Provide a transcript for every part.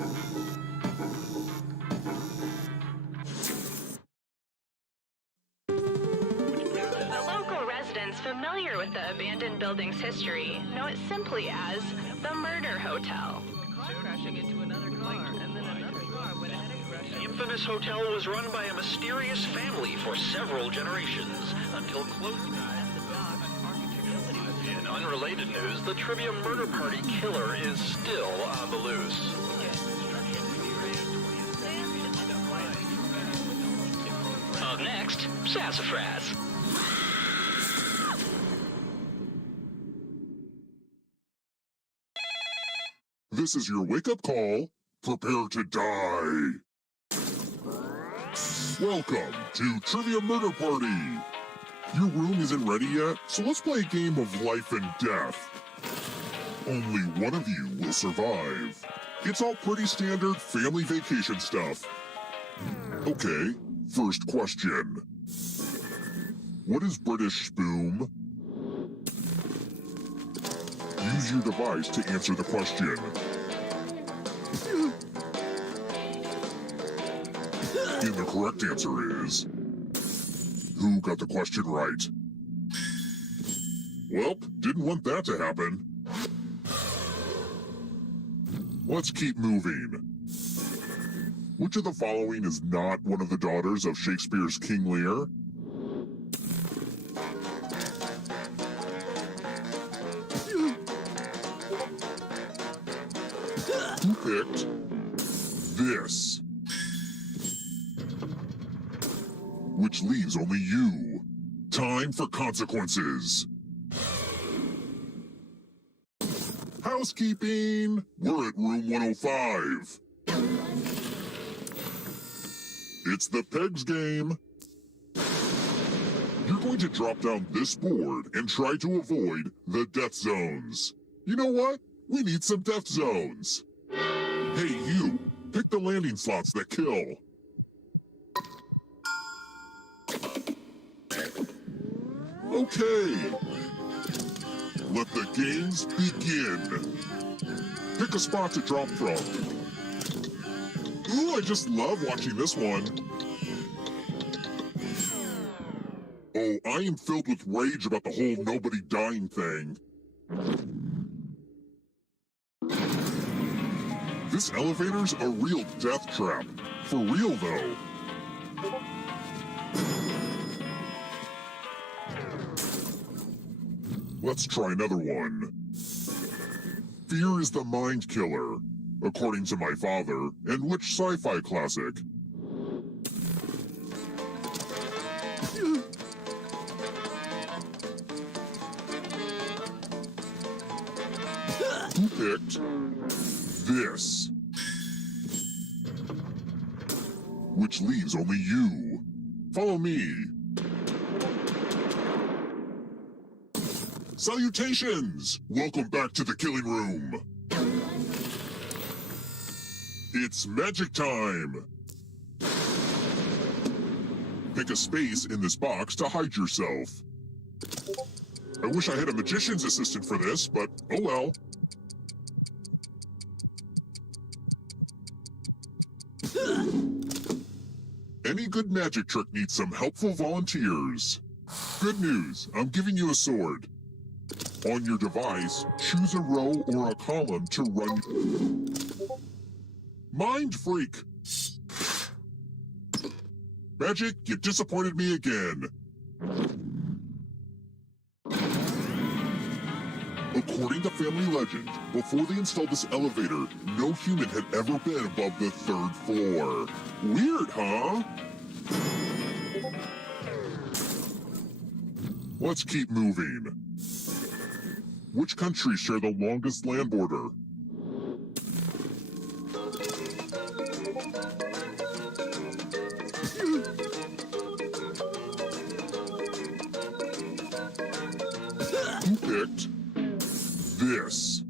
The local residents familiar with the abandoned building's history know it simply as the Murder Hotel. Crashing into another car, and then another car went ahead and crashed. The infamous hotel was run by a mysterious family for several generations until close. In unrelated news, the trivia murder party killer is still on the loose. Up next, Sassafras. This is your wake-up call. Prepare to die. Welcome to Trivia Murder Party. Your room isn't ready yet, so let's play a game of life and death. Only one of you will survive. It's all pretty standard family vacation stuff. Okay, first question. What is British spume? Use your device to answer the question. And the correct answer is... Who got the question right? Welp, didn't want that to happen. Let's keep moving. Which of the following is not one of the daughters of Shakespeare's King Lear? Who picked this? Which leaves only you. Time for consequences. Housekeeping! We're at room 105. It's the Pegs game. You're going to drop down this board and try to avoid the death zones. You know what? We need some death zones. Hey, you! Pick the landing slots that kill. Okay. Let the games begin. Pick a spot to drop from. Ooh, I just love watching this one. Oh, I am filled with rage about the whole nobody dying thing. This elevator's a real death trap. For real, though. Let's try another one. Fear is the mind killer, according to my father, and which sci-fi classic? Who picked this? Which leaves only you. Follow me. Salutations! Welcome back to the killing room. It's magic time. Pick a space in this box to hide yourself. I wish I had a magician's assistant for this, but oh well. Any good magic trick needs some helpful volunteers. Good news, I'm giving you a sword. On your device, choose a row or a column to run. Mind freak! Magic, you disappointed me again. According to family legend, before they installed this elevator, no human had ever been above the 3rd floor. Weird, huh? Let's keep moving. Which countries share the longest land border? Who picked this?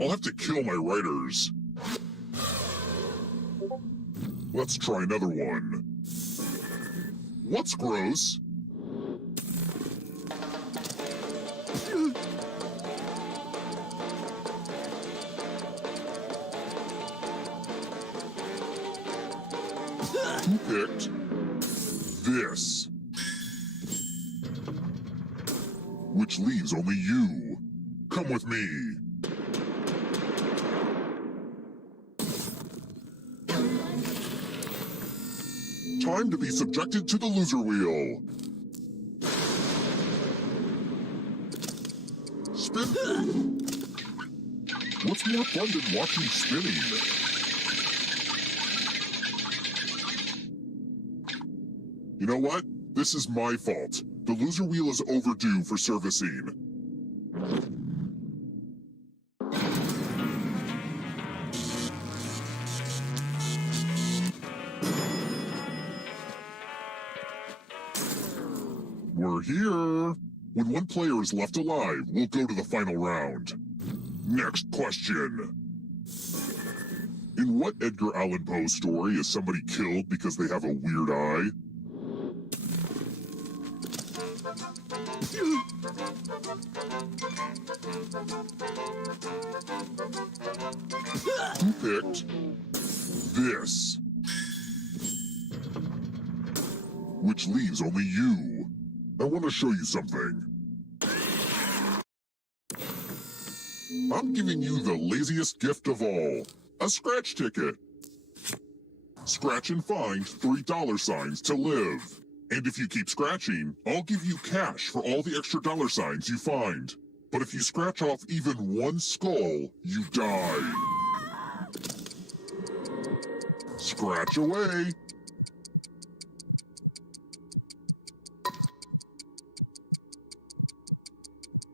I'll have to kill my writers. Let's try another one. What's gross? Who picked this? Which leaves only you. Come with me. Time to be subjected to the loser wheel. Spin. What's more fun than watching spinning? You know what? This is my fault. The loser wheel is overdue for servicing. We're here. When one player is left alive, we'll go to the final round. Next question. In what Edgar Allan Poe story is somebody killed because they have a weird eye? Who picked this? Which leaves only you. I want to show you something. I'm giving you the laziest gift of all. A scratch ticket. Scratch and find $3 to live. And if you keep scratching, I'll give you cash for all the extra $signs you find. But if you scratch off even one skull, you die. Scratch away.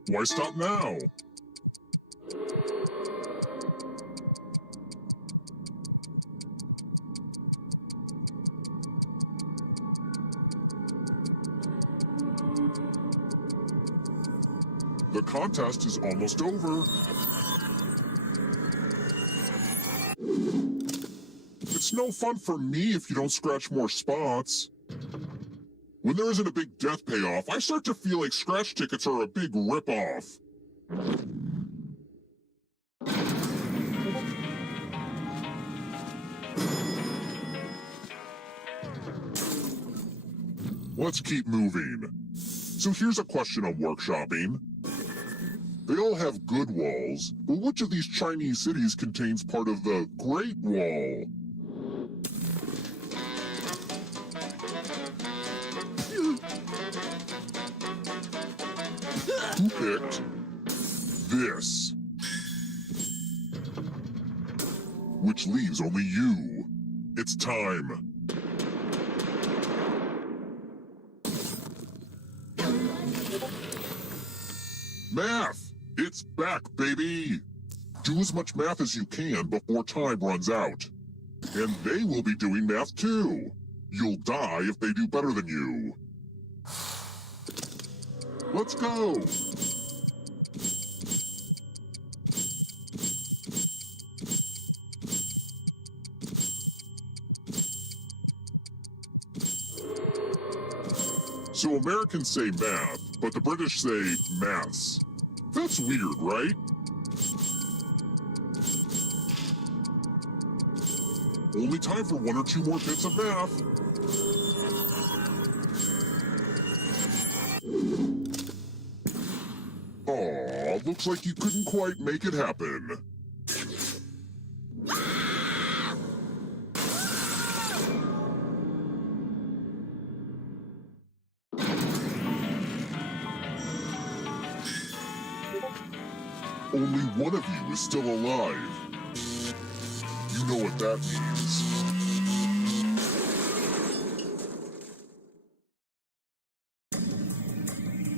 Why stop now? The contest is almost over. It's no fun for me if you don't scratch more spots. When there isn't a big death payoff, I start to feel like scratch tickets are a big rip-off. Let's keep moving. So here's a question on workshopping. They all have good walls, but which of these Chinese cities contains part of the Great Wall? Who picked this? Which leaves only you. It's time. Math! It's back, baby! Do as much math as you can before time runs out. And they will be doing math too. You'll die if they do better than you. Let's go! So Americans say math, but the British say maths. That's weird, right? Only time for one or two more bits of math. Aw, looks like you couldn't quite make it happen. Only one of you is still alive. You know what that means.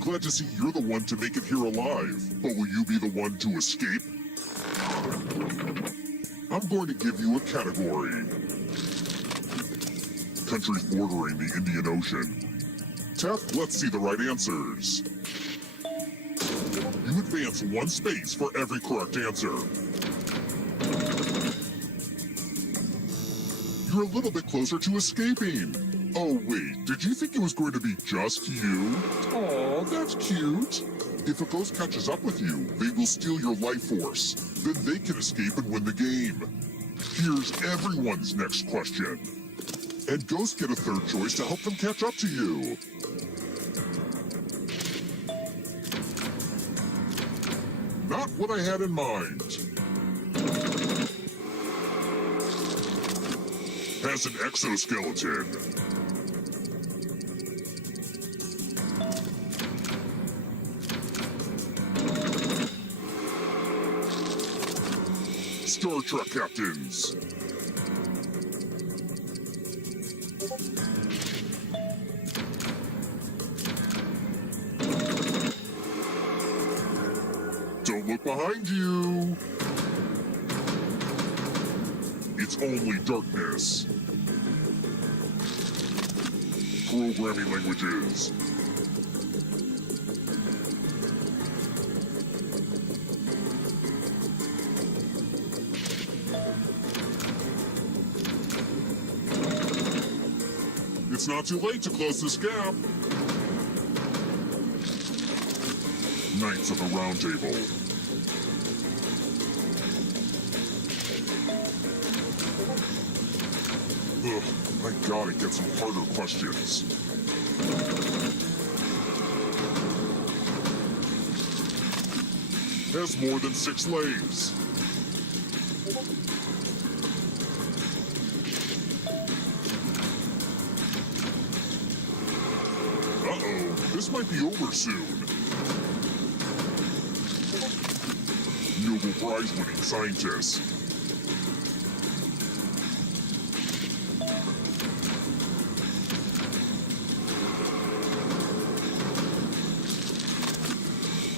Glad to see you're the one to make it here alive, but will you be the one to escape? I'm going to give you a category. Countries bordering the Indian Ocean. Tef, let's see the right answers. You advance one space for every correct answer. You're a little bit closer to escaping. Oh wait, did you think it was going to be just you? Aw, that's cute. If a ghost catches up with you, they will steal your life force. Then they can escape and win the game. Here's everyone's next question. And ghosts get a third choice to help them catch up to you. Not what I had in mind. Has an exoskeleton. Star Trek captains. Don't look behind you. It's only darkness. Programming languages. It's not too late to close this gap. Knights of the Round Table. Ugh, I gotta get some harder questions. Has more than 6 legs. Uh-oh, this might be over soon. Nobel Prize-winning scientist.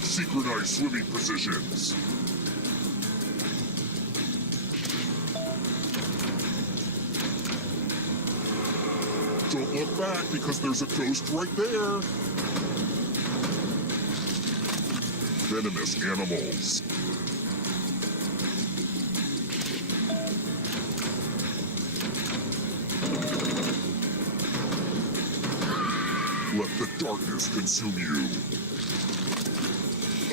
Synchronized swimming positions. Don't look back because there's a ghost right there. Venomous animals. Let the darkness consume you.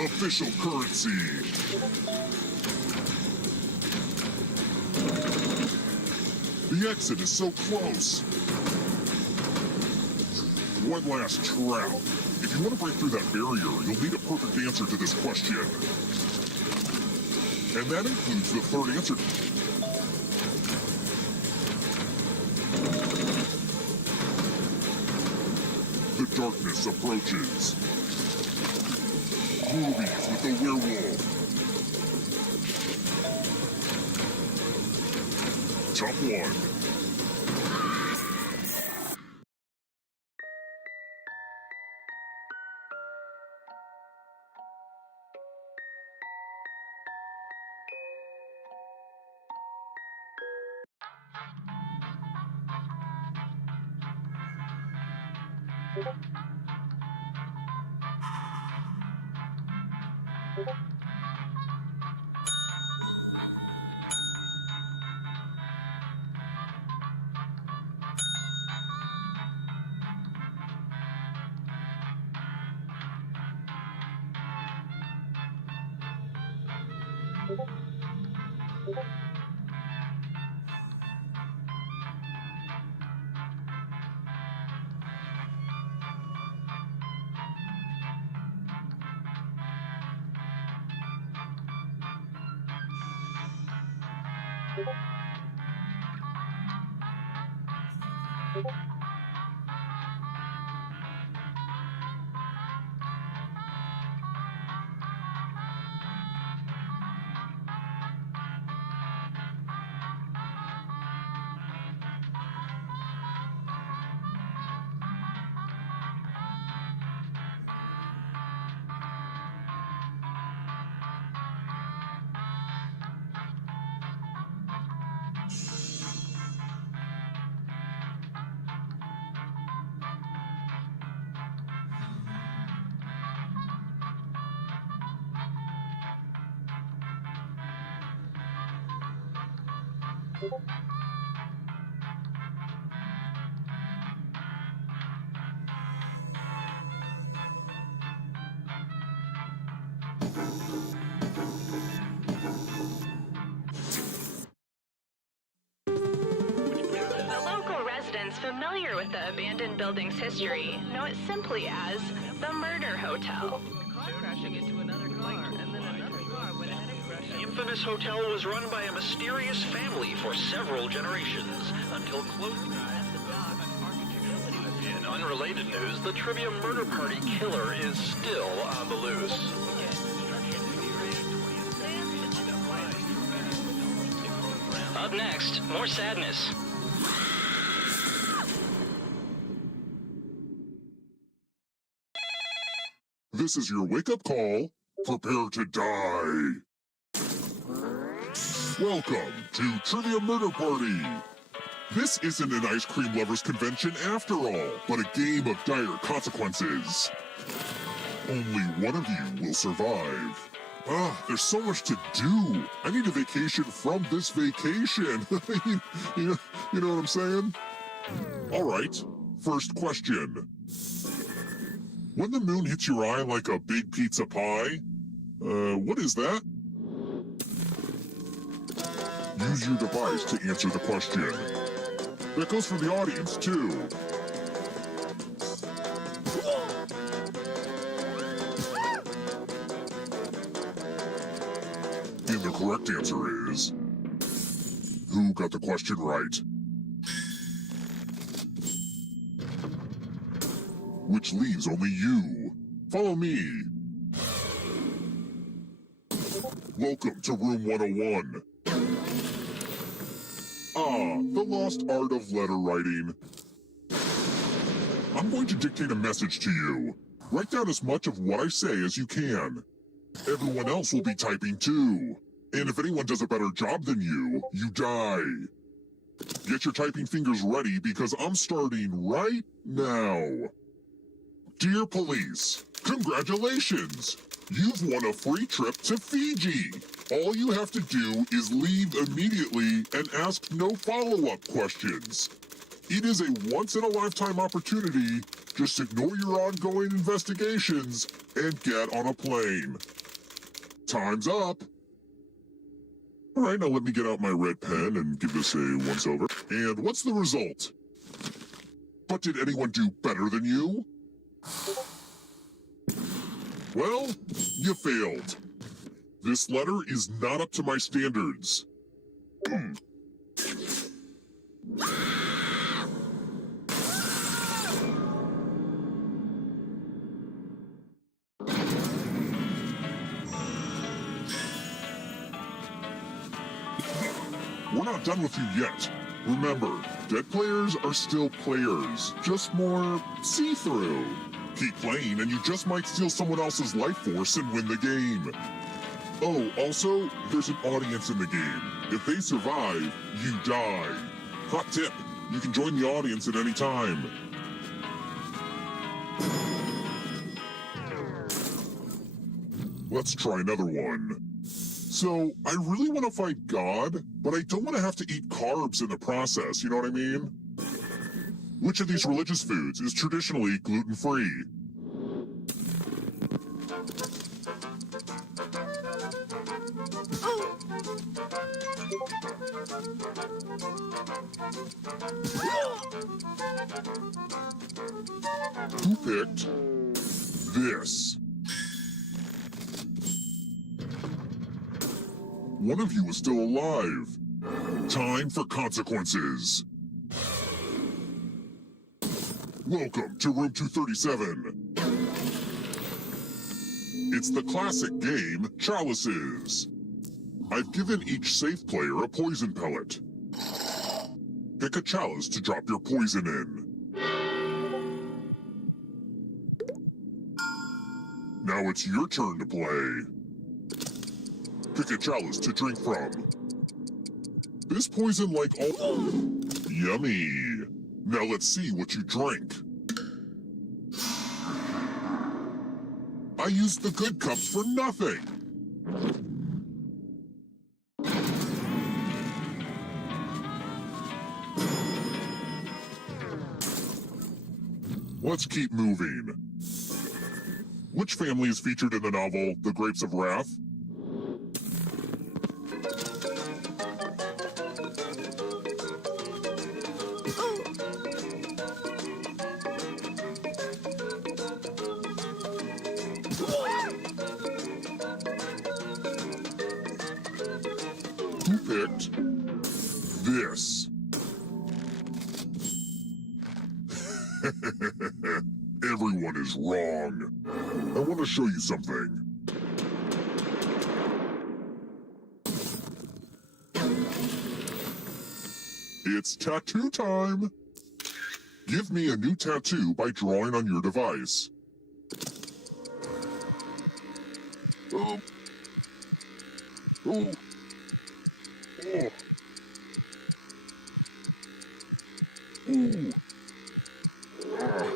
Official currency. The exit is so close. One last trap. If you want to break through that barrier, you'll need a perfect answer to this question. And that includes the third answer. The darkness approaches. Movies with a werewolf. Top 1. familiar with the abandoned building's history know it simply as the Murder Hotel. Car crashing into another car, and then another car went ahead and crashed. The infamous hotel was run by a mysterious family for several generations until close. In unrelated news, the Trivia Murder Party killer is still on the loose. Up next, more sadness. This is your wake-up call. Prepare to die. Welcome to Trivia Murder Party. This isn't an ice cream lovers convention after all, but a game of dire consequences. Only one of you will survive. There's so much to do. I need a vacation from this vacation. you know what I'm saying? All right, first question. When the moon hits your eye like a big pizza pie, what is that? Use your device to answer the question. That goes for the audience, too. And the correct answer is... Who got the question right? Which leaves only you. Follow me. Welcome to Room 101. The lost art of letter writing. I'm going to dictate a message to you. Write down as much of what I say as you can. Everyone else will be typing too. And if anyone does a better job than you, you die. Get your typing fingers ready because I'm starting right now. Dear police, congratulations! You've won a free trip to Fiji. All you have to do is leave immediately and ask no follow-up questions. It is a once-in-a-lifetime opportunity. Just ignore your ongoing investigations and get on a plane. Time's up. All right, now let me get out my red pen and give this a once-over. And what's the result? But did anyone do better than you? Well, you failed. This letter is not up to my standards. We're not done with you yet. Remember, dead players are still players, just more see-through. Keep playing and you just might steal someone else's life force and win the game. Oh, also, there's an audience in the game. If they survive, you die. Hot tip, you can join the audience at any time. Let's try another one. So, I really want to fight God, but I don't want to have to eat carbs in the process, you know what I mean? Which of these religious foods is traditionally gluten-free? Who picked this? One of you is still alive. Time for consequences. Welcome to Room 237. It's the classic game, Chalices. I've given each safe player a poison pellet. Pick a chalice to drop your poison in. Now it's your turn to play. Pick a chalice to drink from. This poison like all... Yummy! Now let's see what you drink. I used the good cups for nothing! Let's keep moving. Which family is featured in the novel The Grapes of Wrath? picked this? Everyone is wrong. I want to show you something. It's tattoo time! Give me a new tattoo by drawing on your device. Oh. Oh. Oh. Ooh. Ah.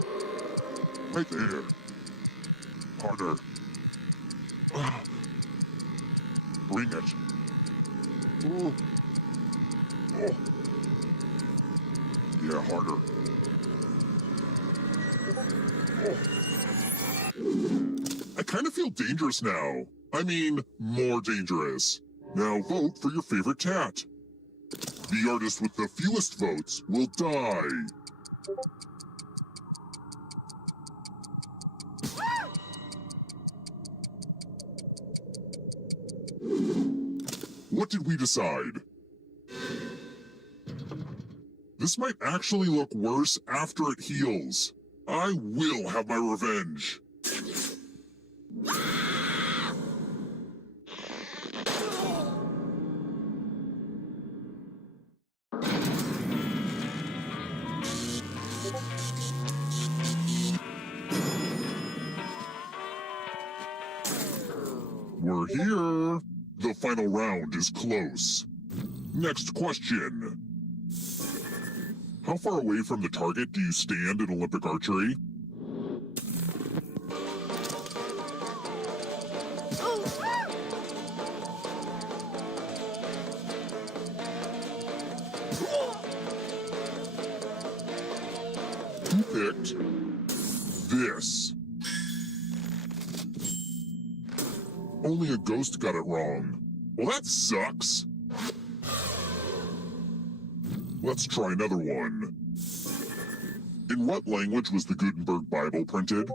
Right there. Harder. Ah. Bring it. Oh. Oh. Yeah, harder. Oh. I kind of feel dangerous now. I mean, more dangerous. Now vote for your favorite tat. The artist with the fewest votes will die. What did we decide? This might actually look worse after it heals. I will have my revenge. We're here. The final round is close. Next question. How far away from the target do you stand in Olympic archery? Who picked this? Only a ghost got it wrong. Well, that sucks. Let's try another one. In what language was the Gutenberg Bible printed?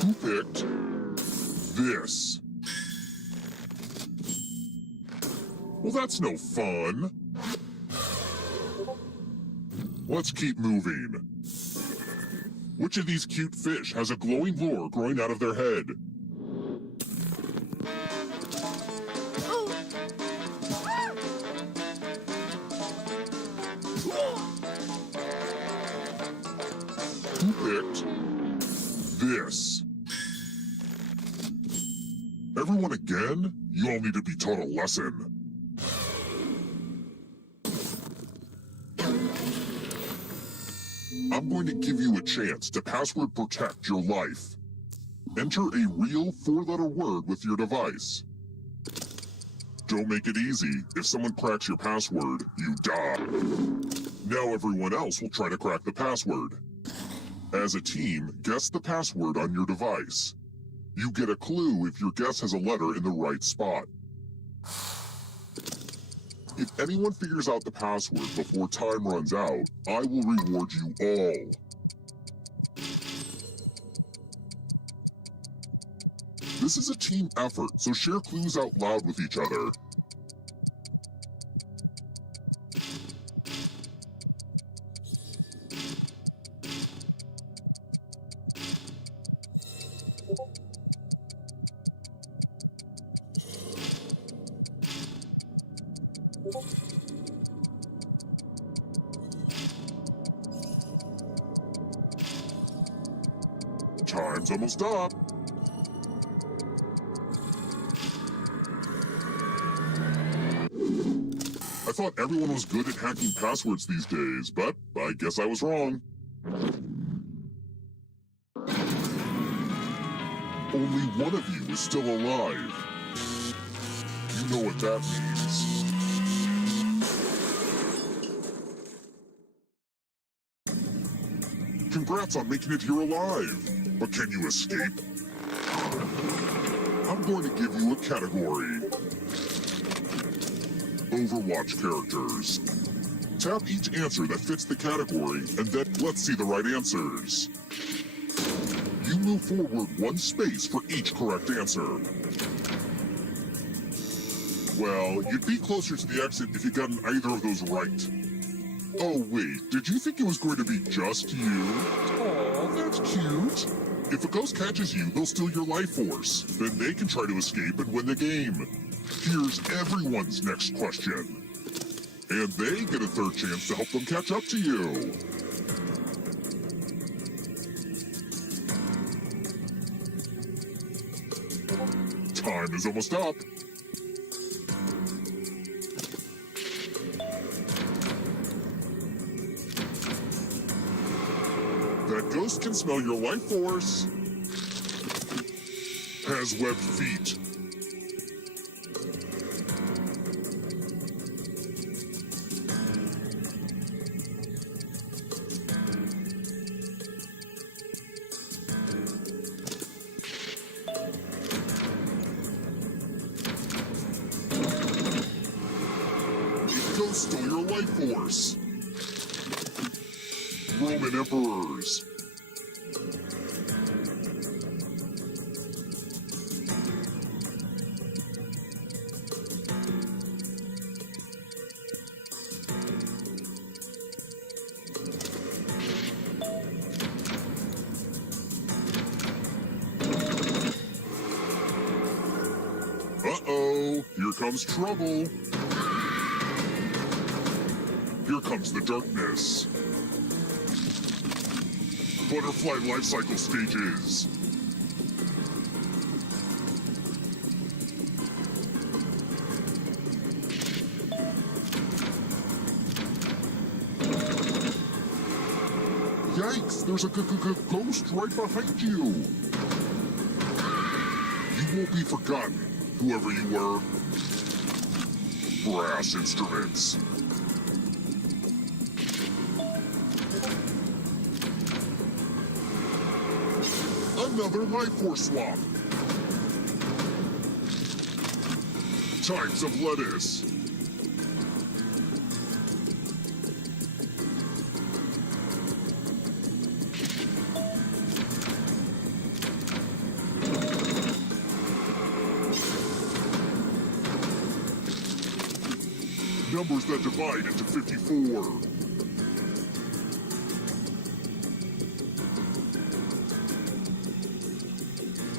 Who picked this? Well, that's no fun. Let's keep moving. Which of these cute fish has a glowing lure growing out of their head? Who picked this? Everyone again? You all need to be taught a lesson. I'm going to give you a chance to password protect your life. Enter a real four-letter word with your device. Don't make it easy. If someone cracks your password, you die. Now everyone else will try to crack the password. As a team, guess the password on your device. You get a clue if your guess has a letter in the right spot. If anyone figures out the password before time runs out, I will reward you all. This is a team effort, so share clues out loud with each other. Time's almost up. I thought everyone was good at hacking passwords these days, but I guess I was wrong. Only one of you is still alive. You know what that means. Congrats on making it here alive. But can you escape? I'm going to give you a category. Overwatch characters. Tap each answer that fits the category, and then let's see the right answers. You move forward one space for each correct answer. Well, you'd be closer to the exit if you'd gotten either of those right. Oh wait, did you think it was going to be just you? Aw, that's cute. If a ghost catches you, they'll steal your life force. Then they can try to escape and win the game. Here's everyone's next question. And they get a third chance to help them catch up to you. Time is almost up. That ghost can smell your life force. Has webbed feet. Ghost stole your life force. Roman emperors. Uh-oh, here comes trouble. Here comes the darkness. Butterfly life cycle stages. Yikes, there's a ghost right behind you. You won't be forgotten, whoever you were. Brass instruments. Another life force swap. Types of lettuce. Numbers that divide into 54.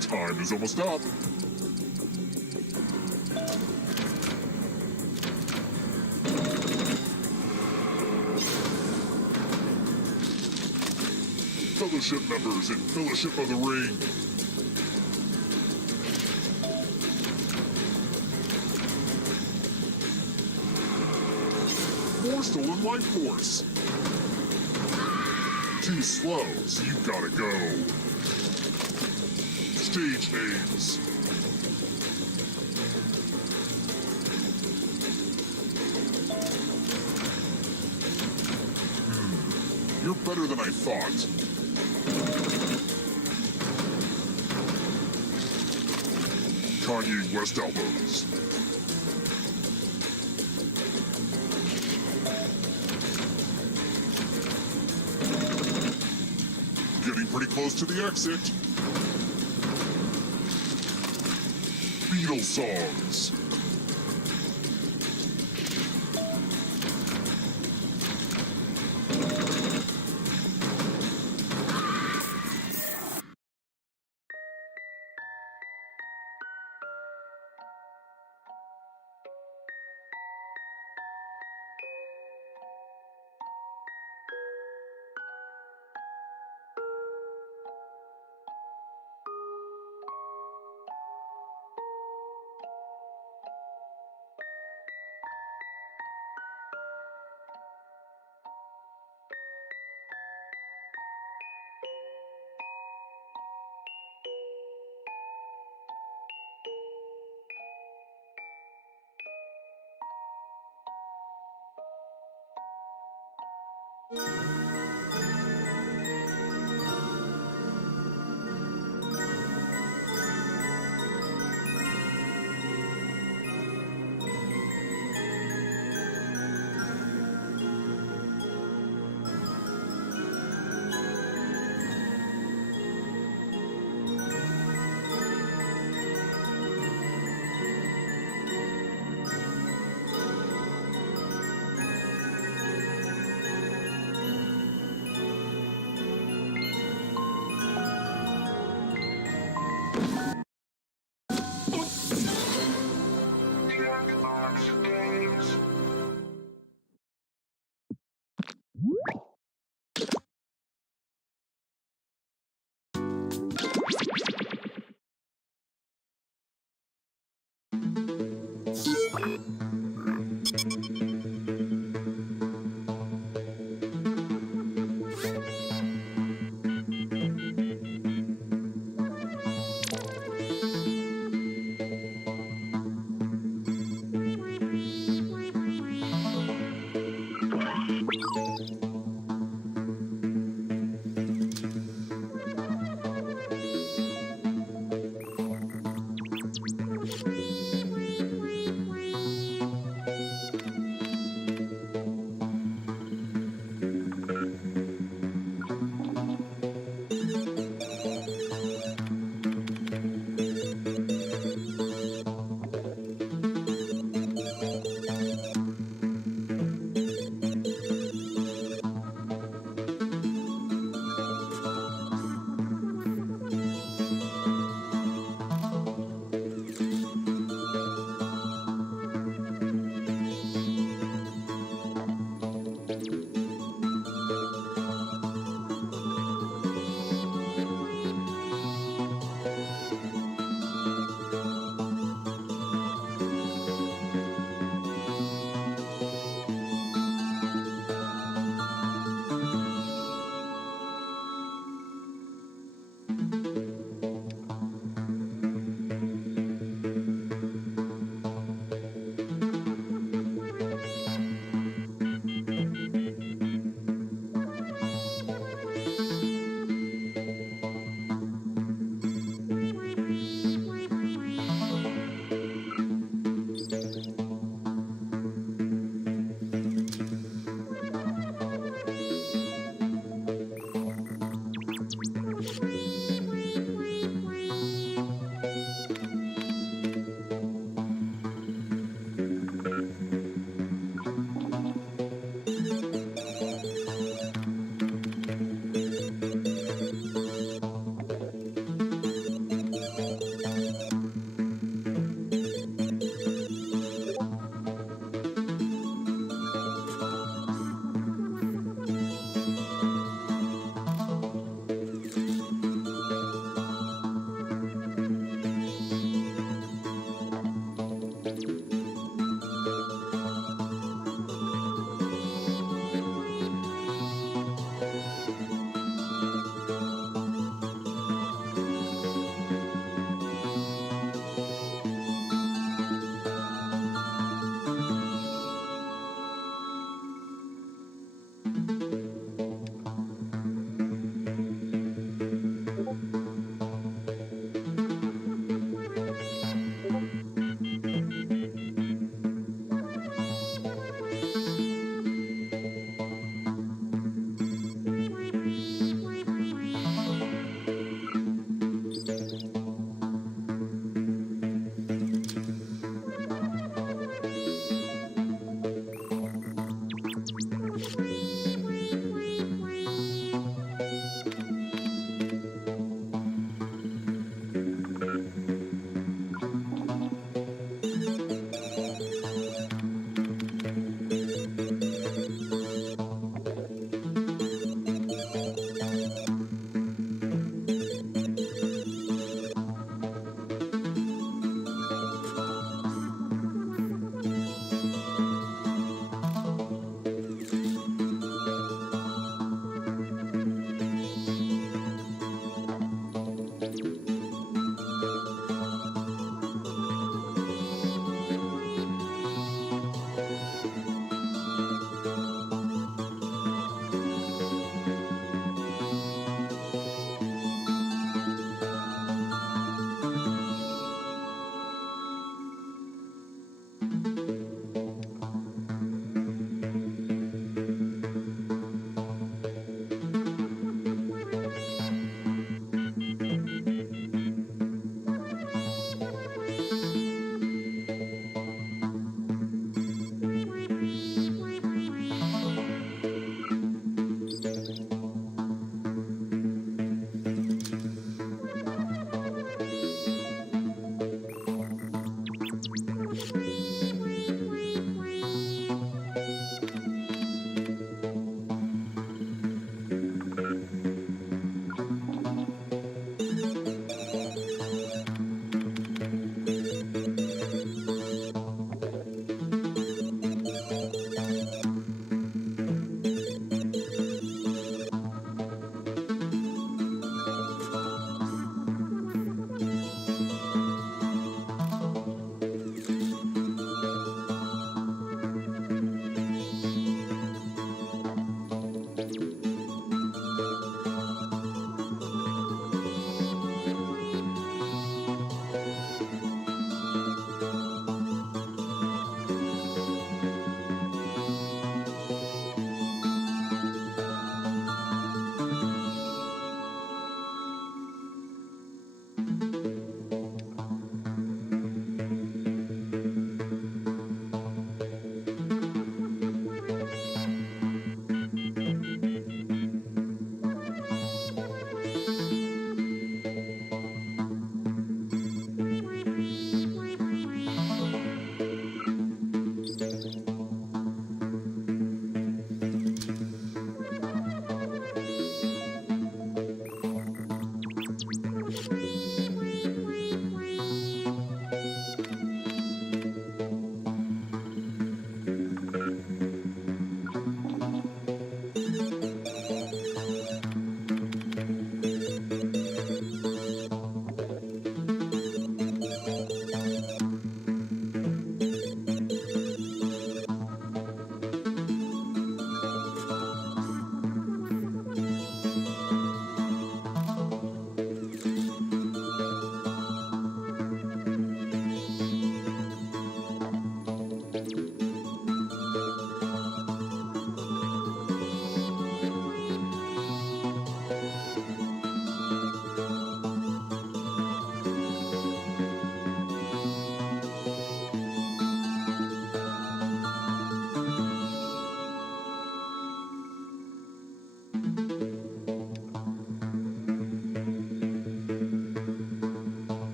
Time is almost up. Fellowship members in Fellowship of the Ring. More stolen life force. Too slow, so you gotta go. Stage names. You're better than I thought. Kanye West albums. Getting pretty close to the exit. Beatles songs.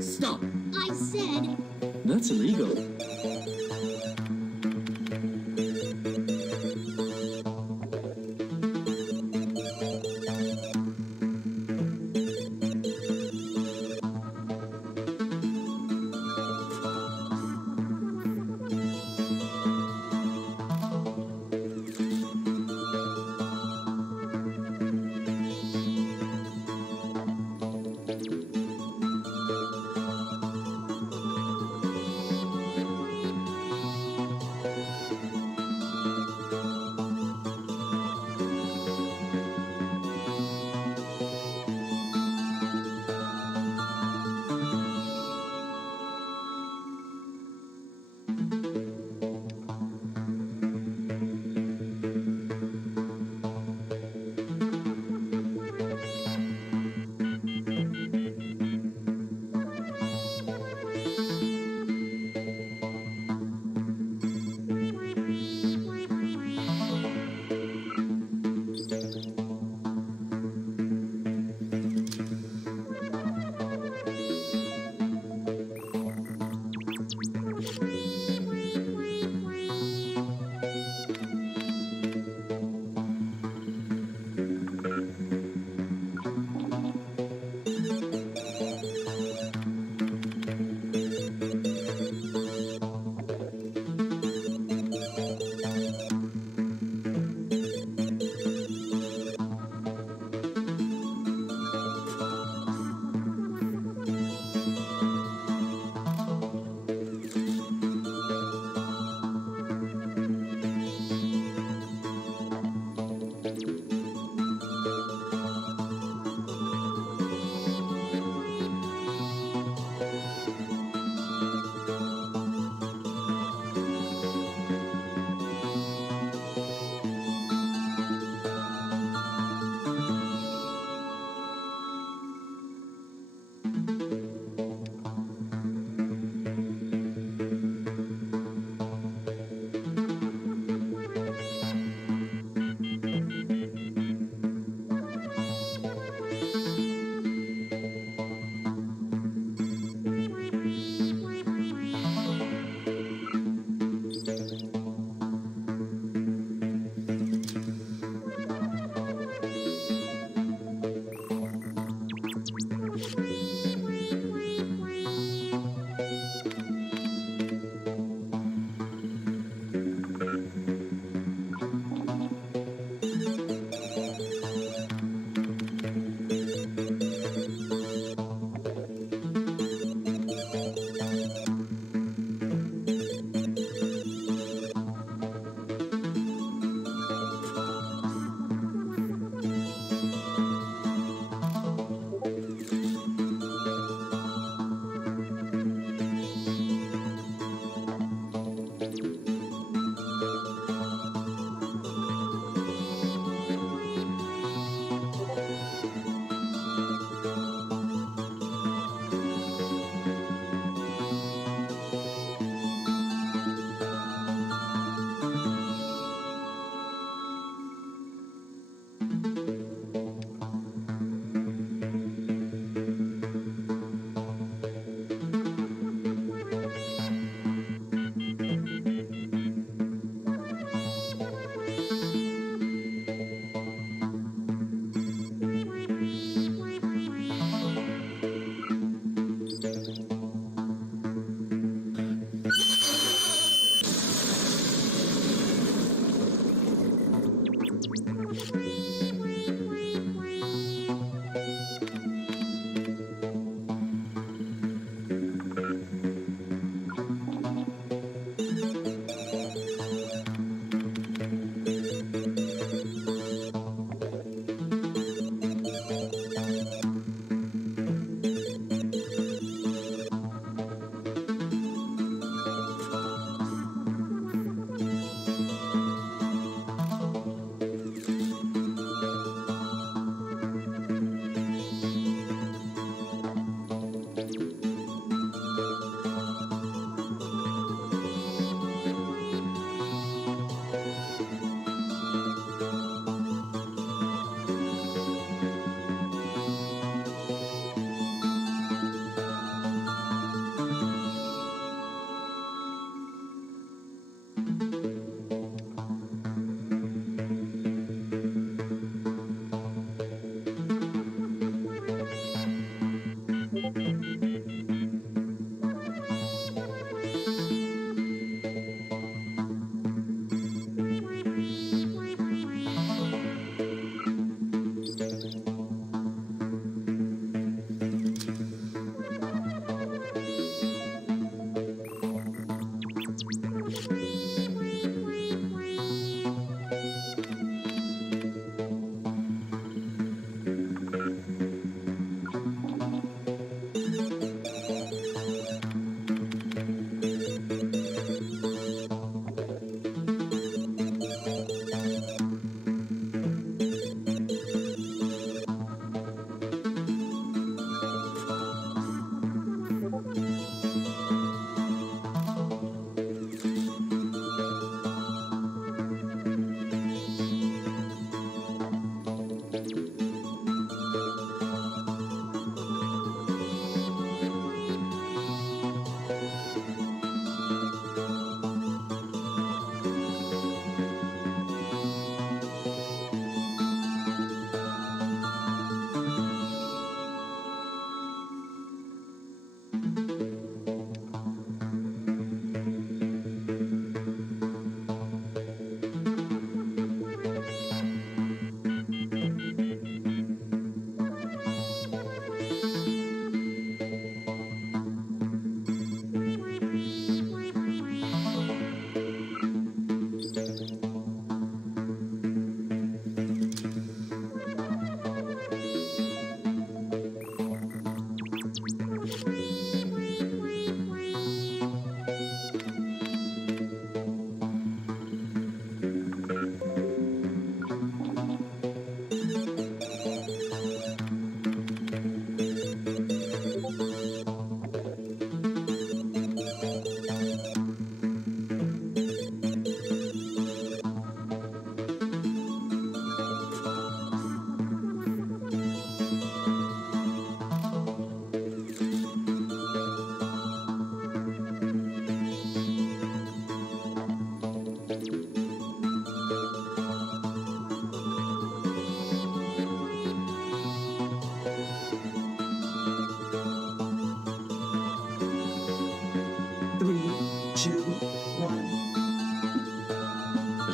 Stop. I said... That's illegal.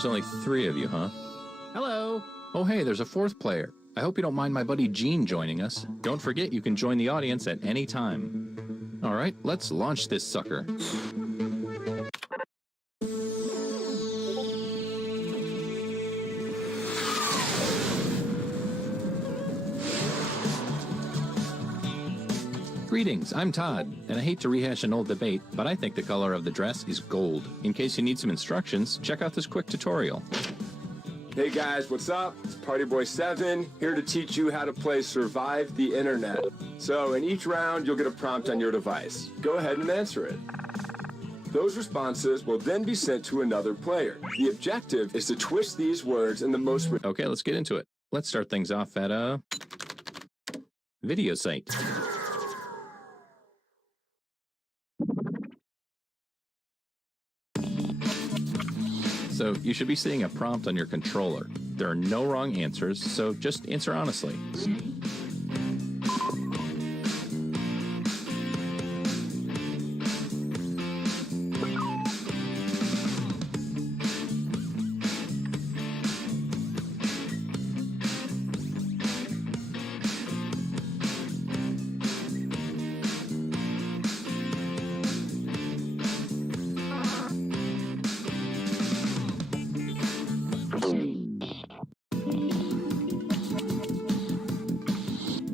There's only 3 of you, huh? Hello. Oh, hey, there's a 4th player. I hope you don't mind my buddy Gene joining us. Don't forget you can join the audience at any time. All right, let's launch this sucker. Greetings, I'm Todd, and I hate to rehash an old debate, but I think the color of the dress is gold. In case you need some instructions, check out this quick tutorial. Hey guys, what's up? It's Partyboy7 here to teach you how to play Survive the Internet. So in each round, you'll get a prompt on your device. Go ahead and answer it. Those responses will then be sent to another player. The objective is to twist these words in the most... Okay, let's get into it. Let's start things off at a video site. So you should be seeing a prompt on your controller. There are no wrong answers, so just answer honestly.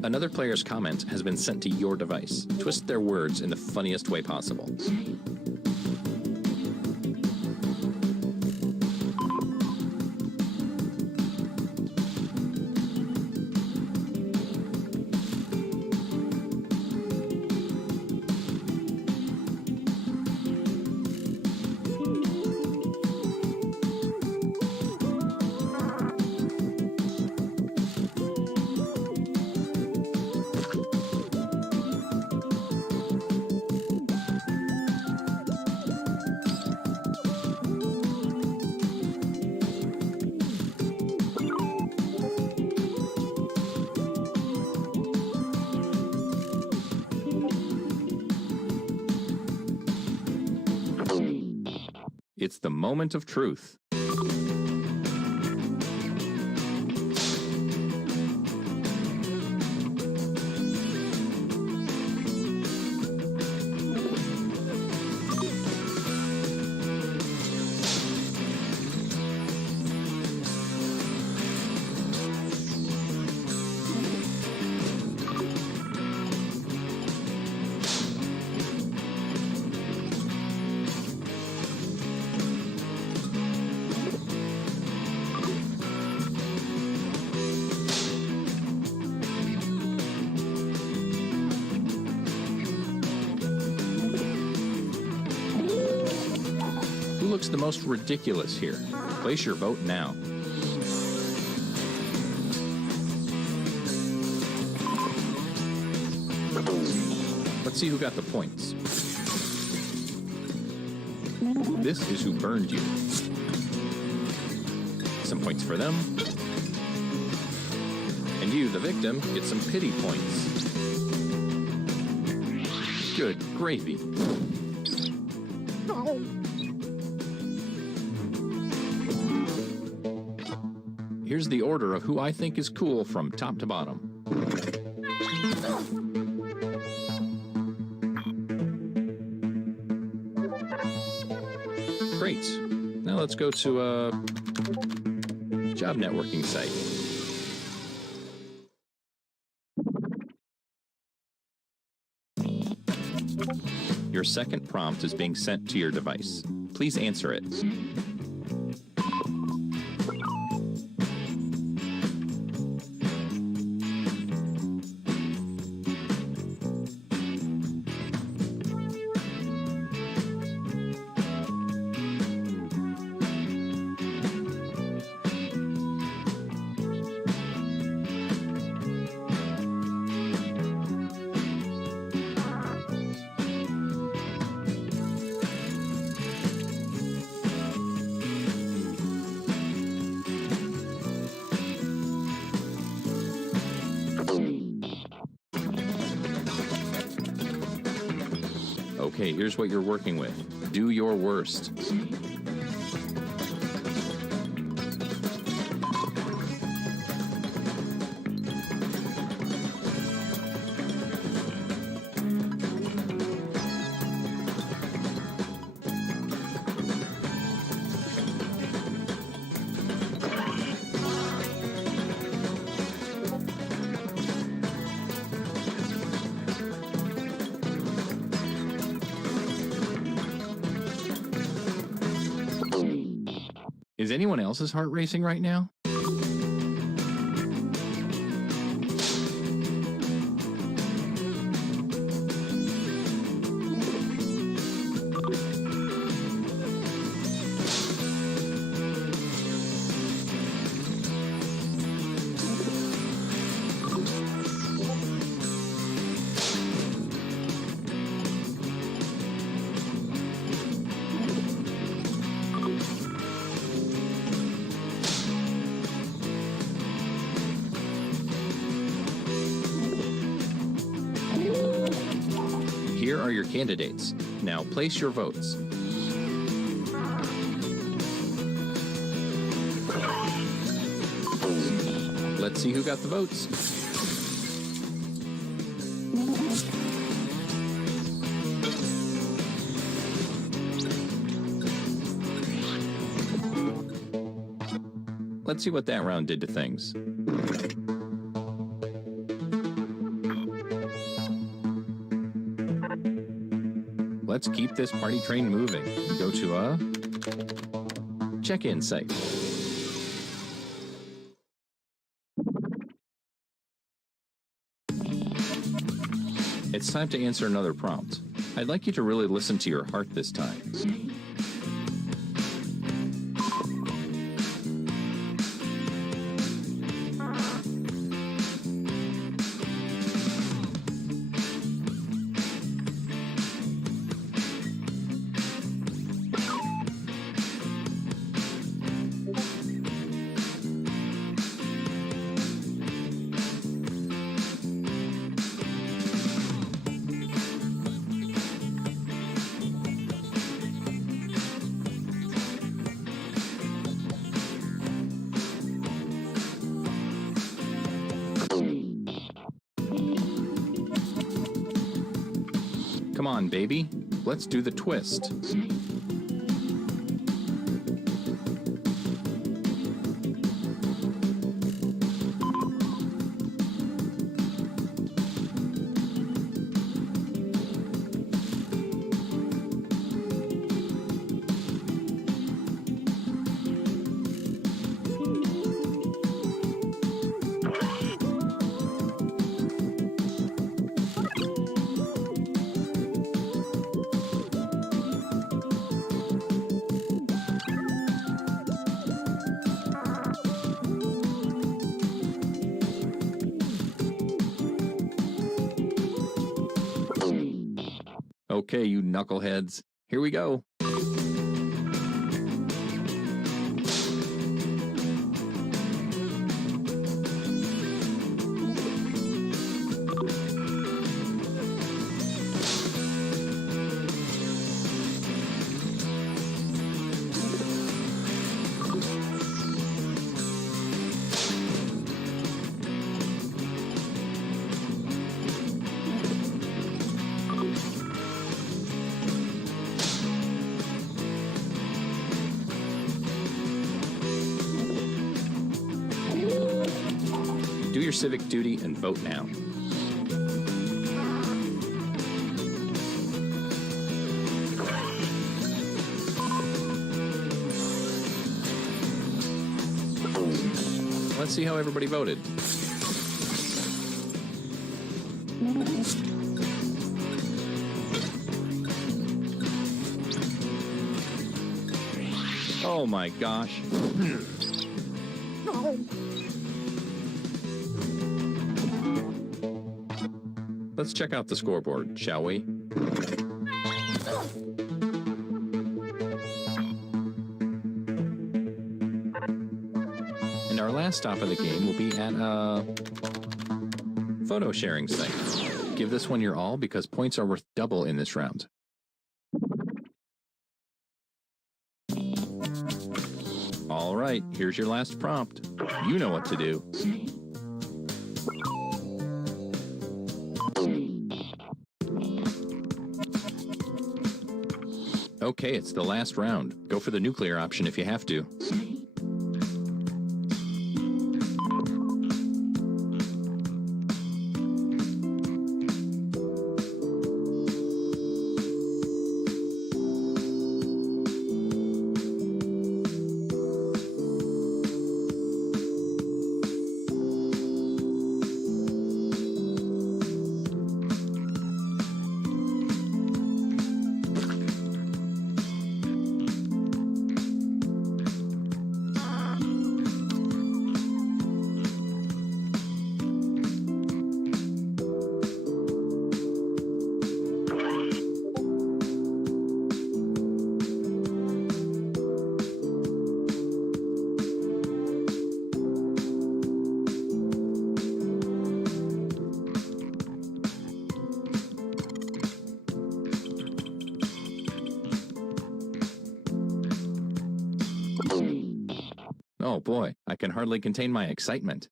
Another player's comment has been sent to your device. Twist their words in the funniest way possible. It's the moment of truth. Who looks the most ridiculous here? Place your vote now. Let's see who got the points. This is who burned you. Some points for them. And you, the victim, get some pity points. Good gravy. Here's the order of who I think is cool from top to bottom. Great. Now let's go to a job networking site. Your second prompt is being sent to your device. Please answer it. Okay, here's what you're working with. Do your worst. Is anyone else's heart racing right now? Here are your candidates. Now place your votes. Let's see who got the votes. Let's see what that round did to things. Let's keep this party train moving. Go to a check-in site. It's time to answer another prompt. I'd like you to really listen to your heart this time. Come on, baby. Let's do the twist. Okay, you knuckleheads. Here we go. Do your civic duty and vote now. Let's see how everybody voted. Oh my gosh. Let's check out the scoreboard, shall we? And our last stop of the game will be at a photo sharing site. Give this one your all because points are worth double in this round. All right, here's your last prompt. You know what to do. Okay, it's the last round. Go for the nuclear option if you have to. boy, I can hardly contain my excitement.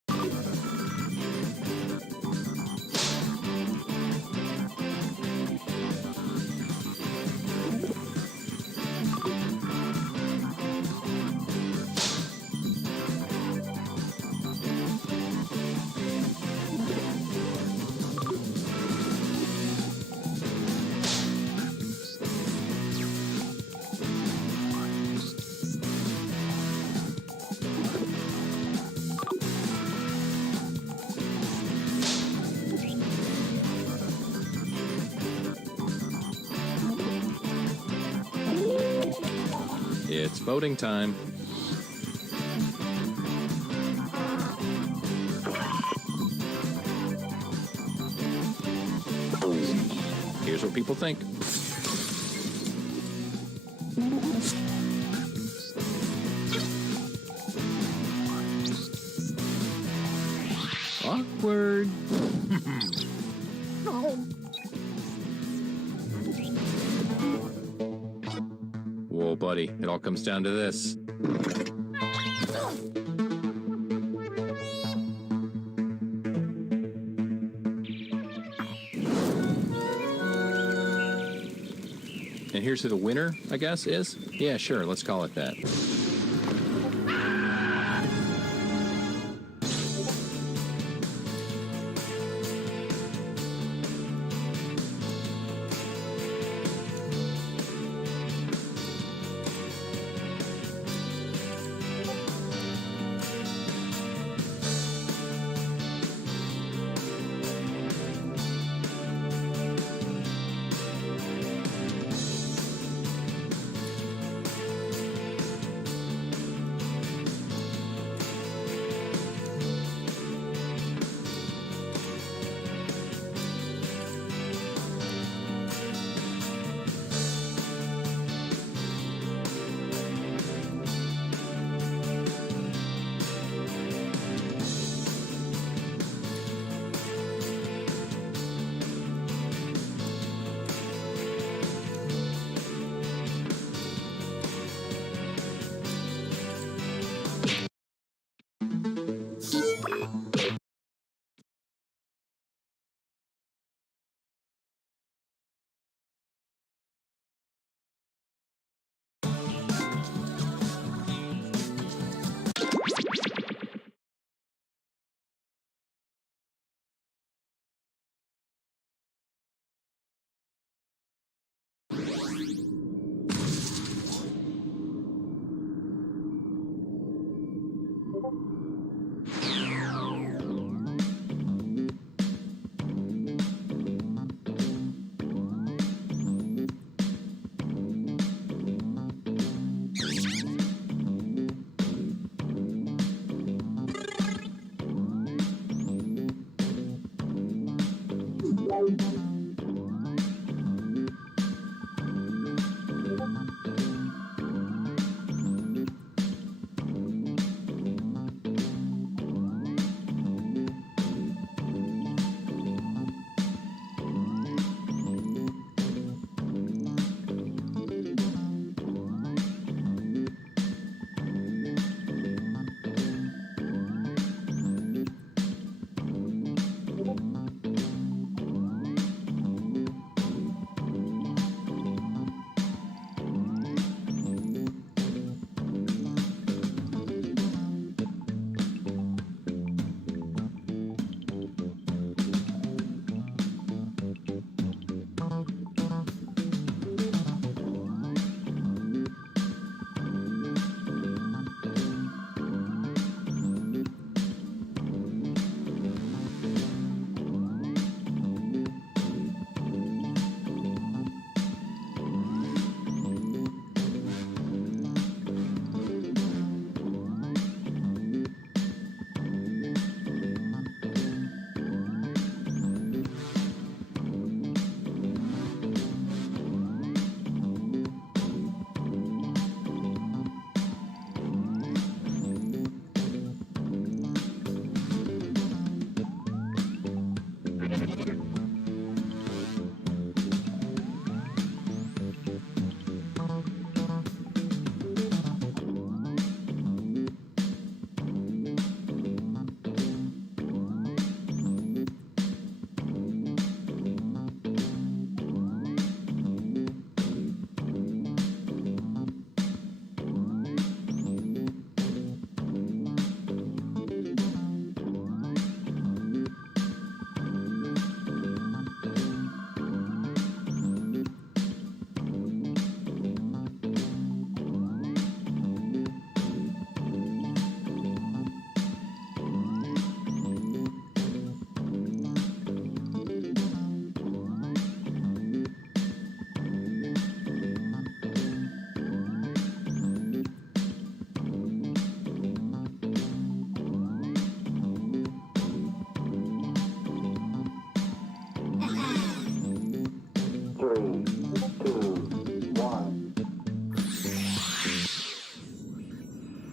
It's voting time. Here's what people think. Awkward. Whoa, buddy. It all comes down to this. And here's who the winner, I guess, is? Yeah, sure. Let's call it that.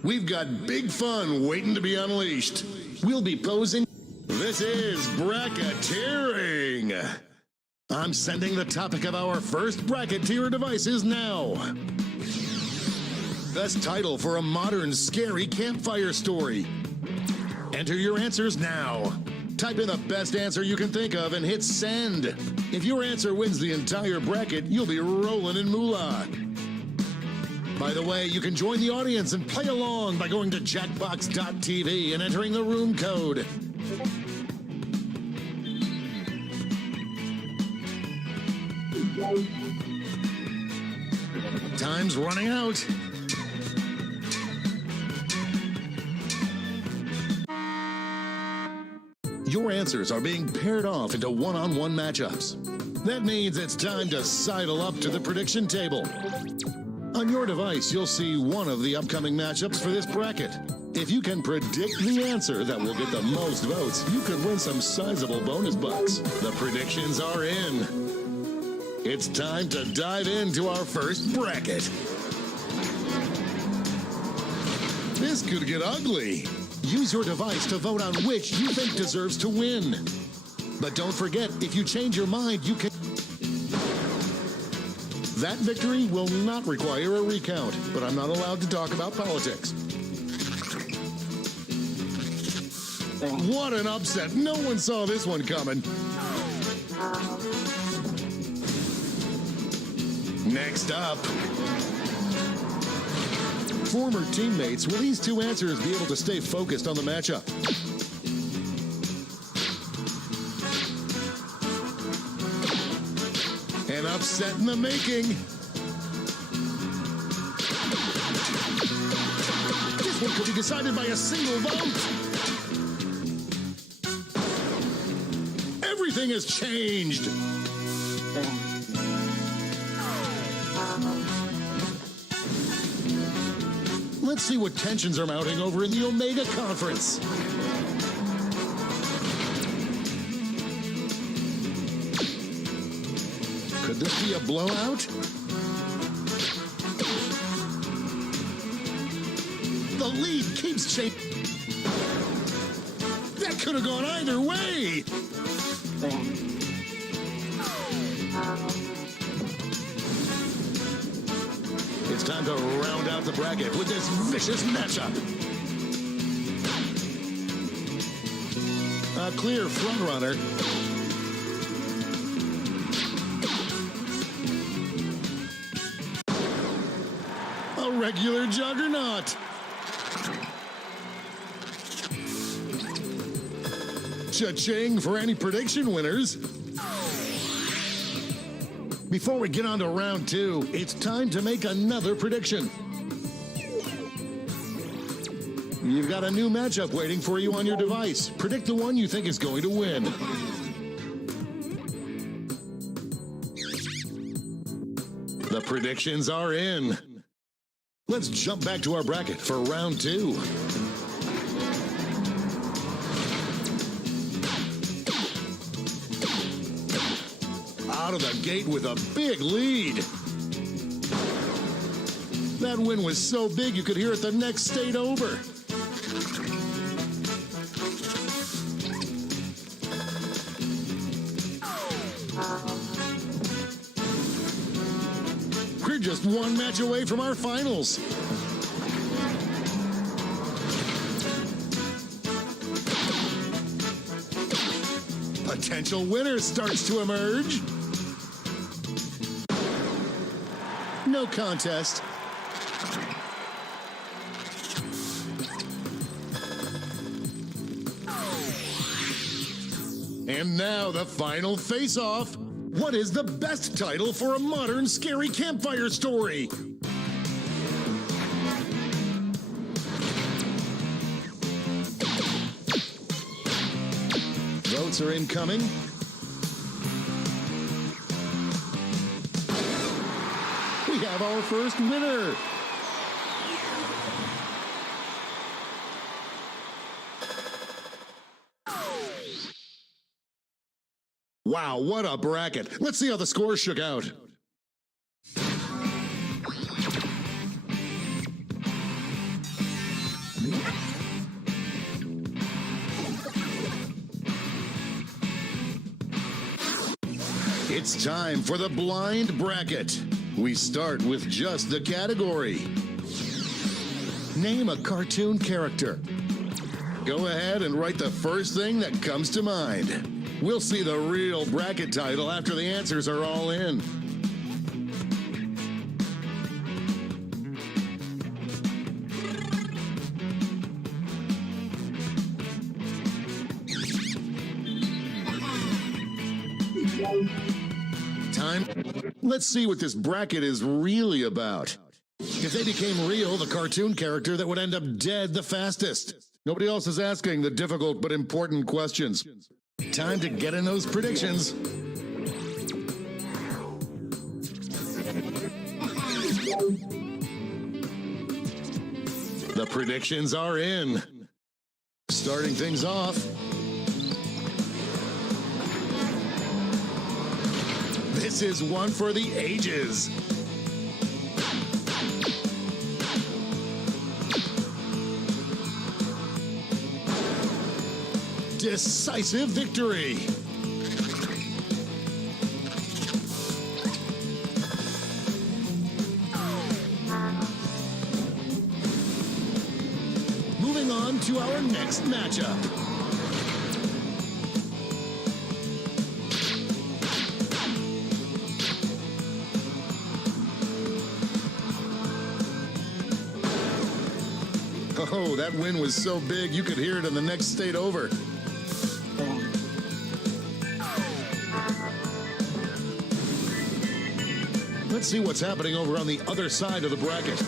We've got big fun waiting to be unleashed. We'll be posing. This is bracketeering. I'm sending the topic of our first bracketeer devices now. Best title for a modern, scary campfire story. Enter your answers now. Type in the best answer you can think of and hit send. If your answer wins the entire bracket, you'll be rolling in moolah. By the way, you can join the audience and play along by going to jackbox.tv and entering the room code. Time's running out. Your answers are being paired off into one-on-one matchups. That means it's time to sidle up to the prediction table. On your device, you'll see one of the upcoming matchups for this bracket. If you can predict the answer that will get the most votes, you could win some sizable bonus bucks. The predictions are in. It's time to dive into our first bracket. This could get ugly. Use your device to vote on which you think deserves to win. But don't forget, if you change your mind, you can... That victory will not require a recount, but I'm not allowed to talk about politics. What an upset. No one saw this one coming. Next up. Former teammates, will these two answers be able to stay focused on the matchup? An upset in the making. This one could be decided by a single vote. Everything has changed. Let's see what tensions are mounting over in the Omega Conference. Could this be a blowout? The lead keeps changing. That could have gone either way. It's time to round out the bracket with this vicious matchup. A clear frontrunner. A regular juggernaut. Cha-ching for any prediction winners. Before we get on to round two, it's time to make another prediction. You've got a new matchup waiting for you on your device. Predict the one you think is going to win. The predictions are in. Let's jump back to our bracket for round two. Out of the gate with a big lead. That win was so big you could hear it the next state over. We're just one match away from our finals. Potential winner starts to emerge. No contest. And now the final face-off. What is the best title for a modern scary campfire story? Votes are incoming. We have our first winner. Wow, what a bracket. Let's see how the scores shook out. It's time for the blind bracket. We start with just the category. Name a cartoon character. Go ahead and write the first thing that comes to mind. We'll see the real bracket title after the answers are all in. Time. Let's see what this bracket is really about. If they became real, the cartoon character that would end up dead the fastest. Nobody else is asking the difficult but important questions. Time to get in those predictions. The predictions are in. Starting things off. This is one for the ages. Decisive victory. Moving on to our next matchup. Oh, that win was so big you could hear it in the next state over. Let's see what's happening over on the other side of the bracket.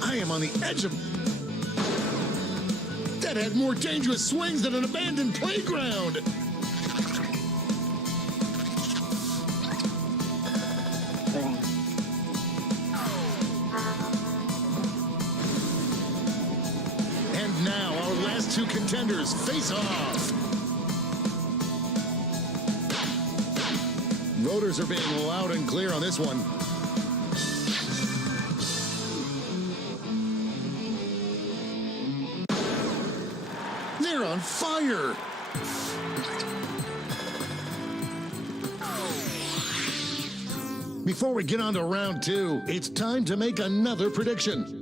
I am on the edge of... That had more dangerous swings than an abandoned playground. And now our last two contenders face off. Voters are being loud and clear on this one. They're on fire! Before we get on to round two, it's time to make another prediction.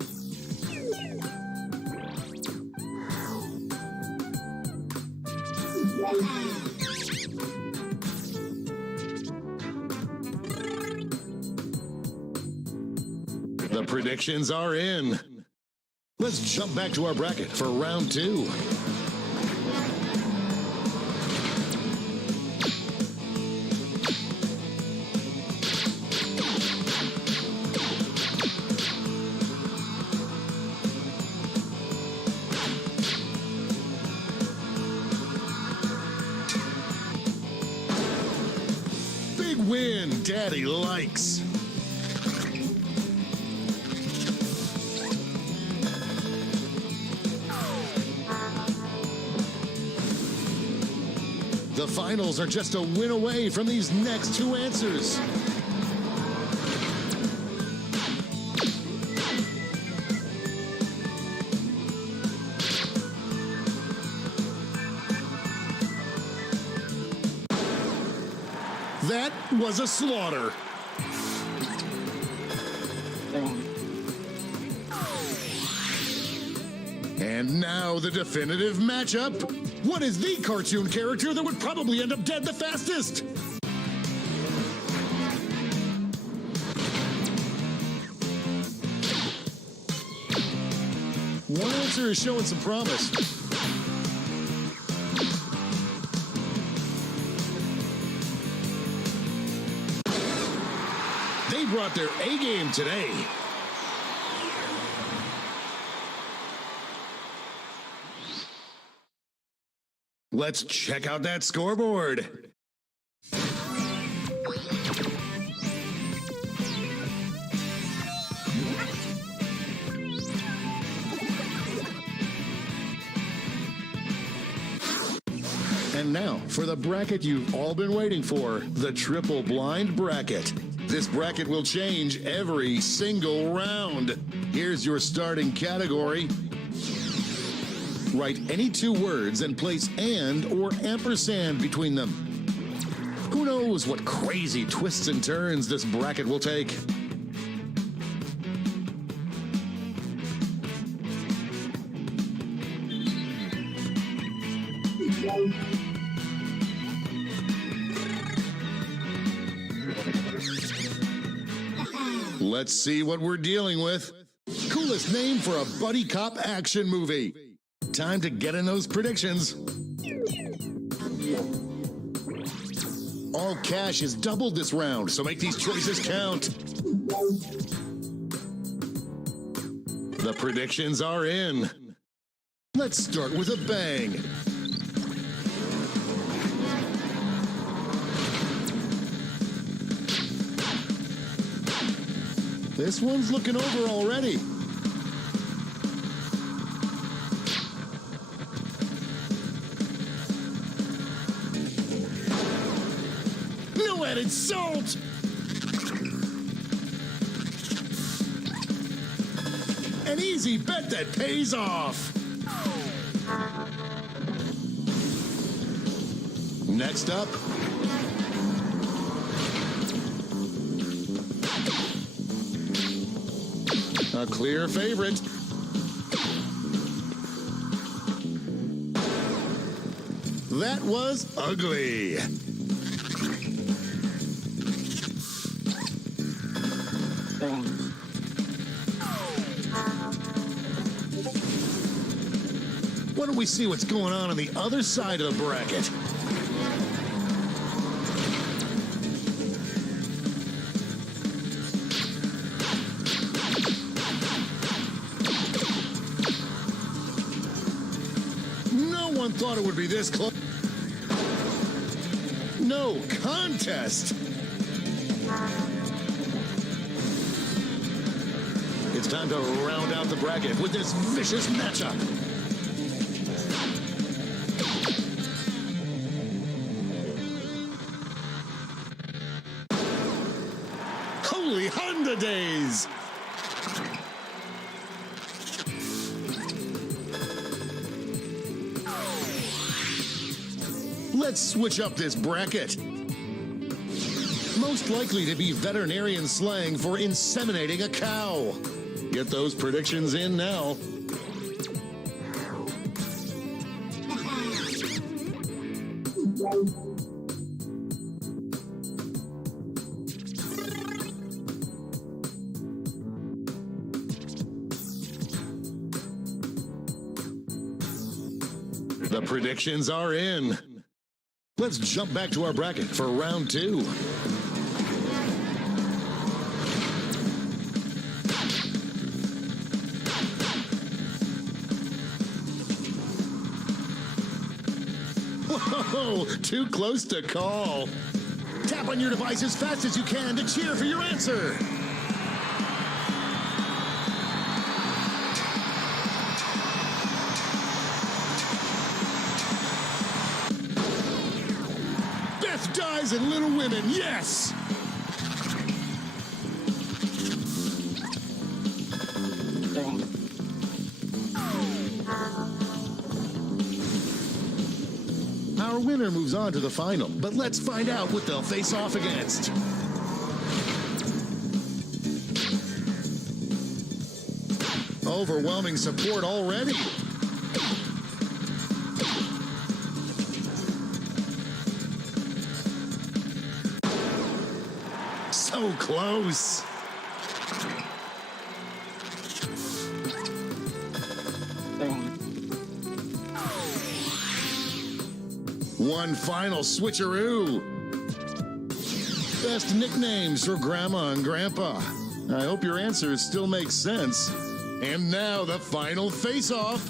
The predictions are in. Let's jump back to our bracket for round two. Big win, Daddy likes. The finals are just a win away from these next two answers. That was a slaughter. And now the definitive matchup. What is the cartoon character that would probably end up dead the fastest? One answer is showing some promise. They brought their A game today. Let's check out that scoreboard. And now for the bracket you've all been waiting for, the triple blind bracket. This bracket will change every single round. Here's your starting category. Write any two words and place and or ampersand between them. Who knows what crazy twists and turns this bracket will take? Let's see what we're dealing with. Coolest name for a buddy cop action movie. Time to get in those predictions. All cash is doubled this round, so make these choices count. The predictions are in. Let's start with a bang. This one's looking over already. No added salt! An easy bet that pays off. Next up, a clear favorite. That was ugly. Why don't we see what's going on the other side of the bracket? No one thought it would be this close. No contest. It's time to round out the bracket with this vicious matchup. Holy Honda days! Let's switch up this bracket. Most likely to be veterinarian slang for inseminating a cow. Get those predictions in now. The predictions are in. Let's jump back to our bracket for round two. Whoa, too close to call. Tap on your device as fast as you can to cheer for your answer. Beth dies in Little Women, yes! Our winner moves on to the final, but let's find out what they'll face off against. Overwhelming support already. So close. One final switcheroo. Best nicknames for Grandma and Grandpa. I hope your answers still make sense. And now the final face-off.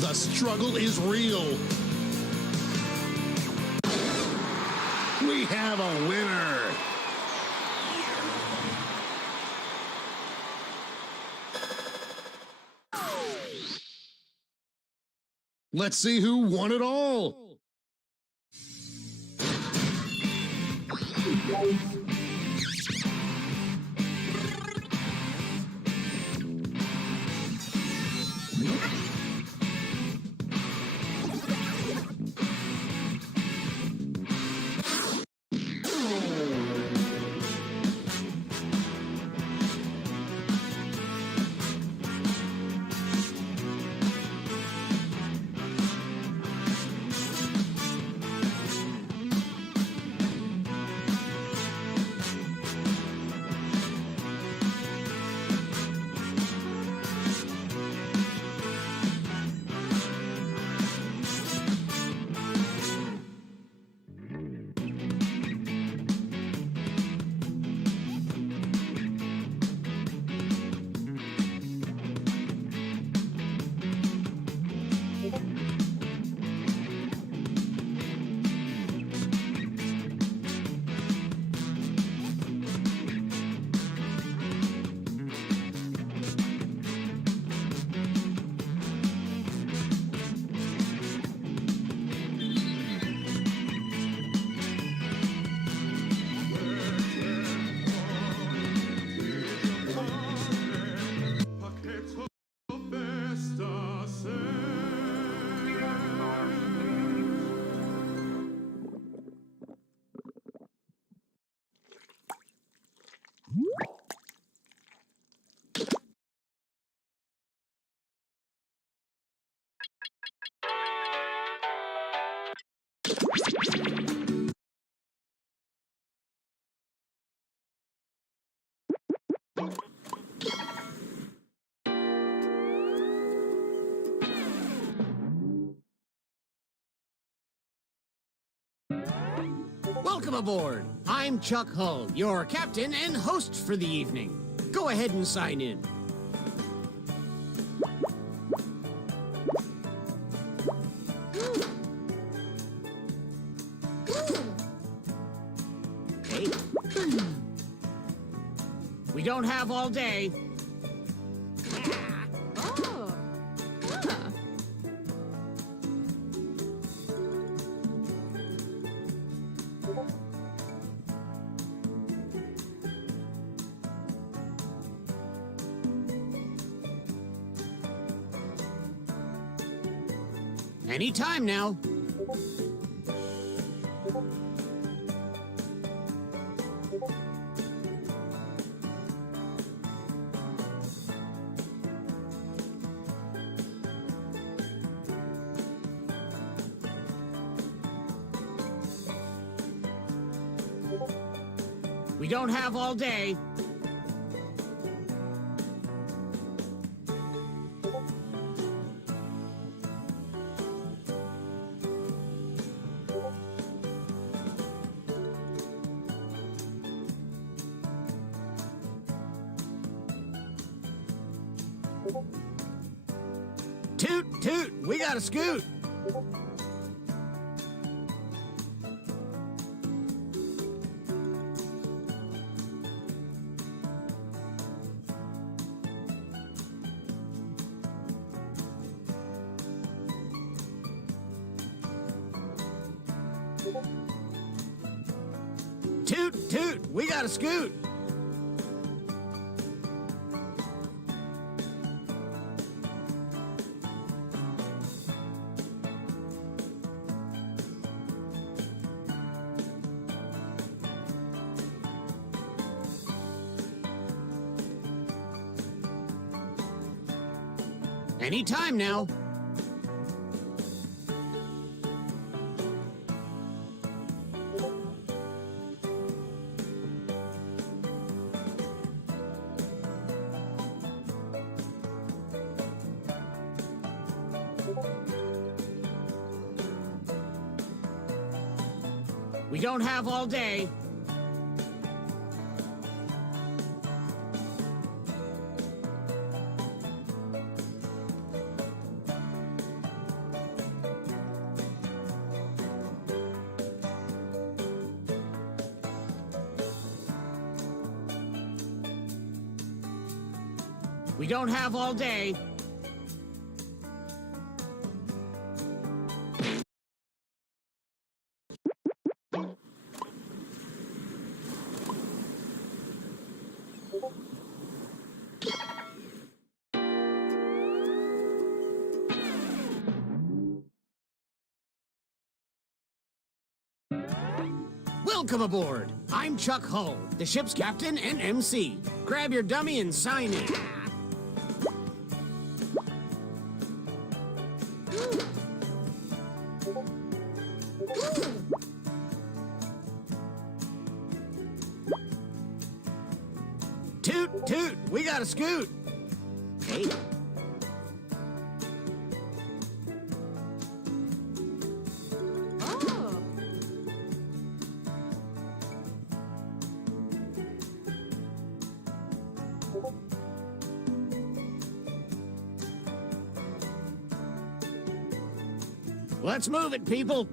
The struggle is real. We have a winner. Let's see who won it all. Welcome aboard. I'm Chuck Hull, your captain and host for the evening. Go ahead and sign in. Hey. We don't have all day. Oh. Huh. Anytime now. We don't have all day. Toot, toot, we got a scoot. Toot, toot, we got a scoot. Anytime now. We don't have all day. We don't have all day. Welcome aboard. I'm Chuck Hull, the ship's captain and MC. Grab your dummy and sign in. Toot, toot, we got a scoot. Hey. Oh. Let's move it, people.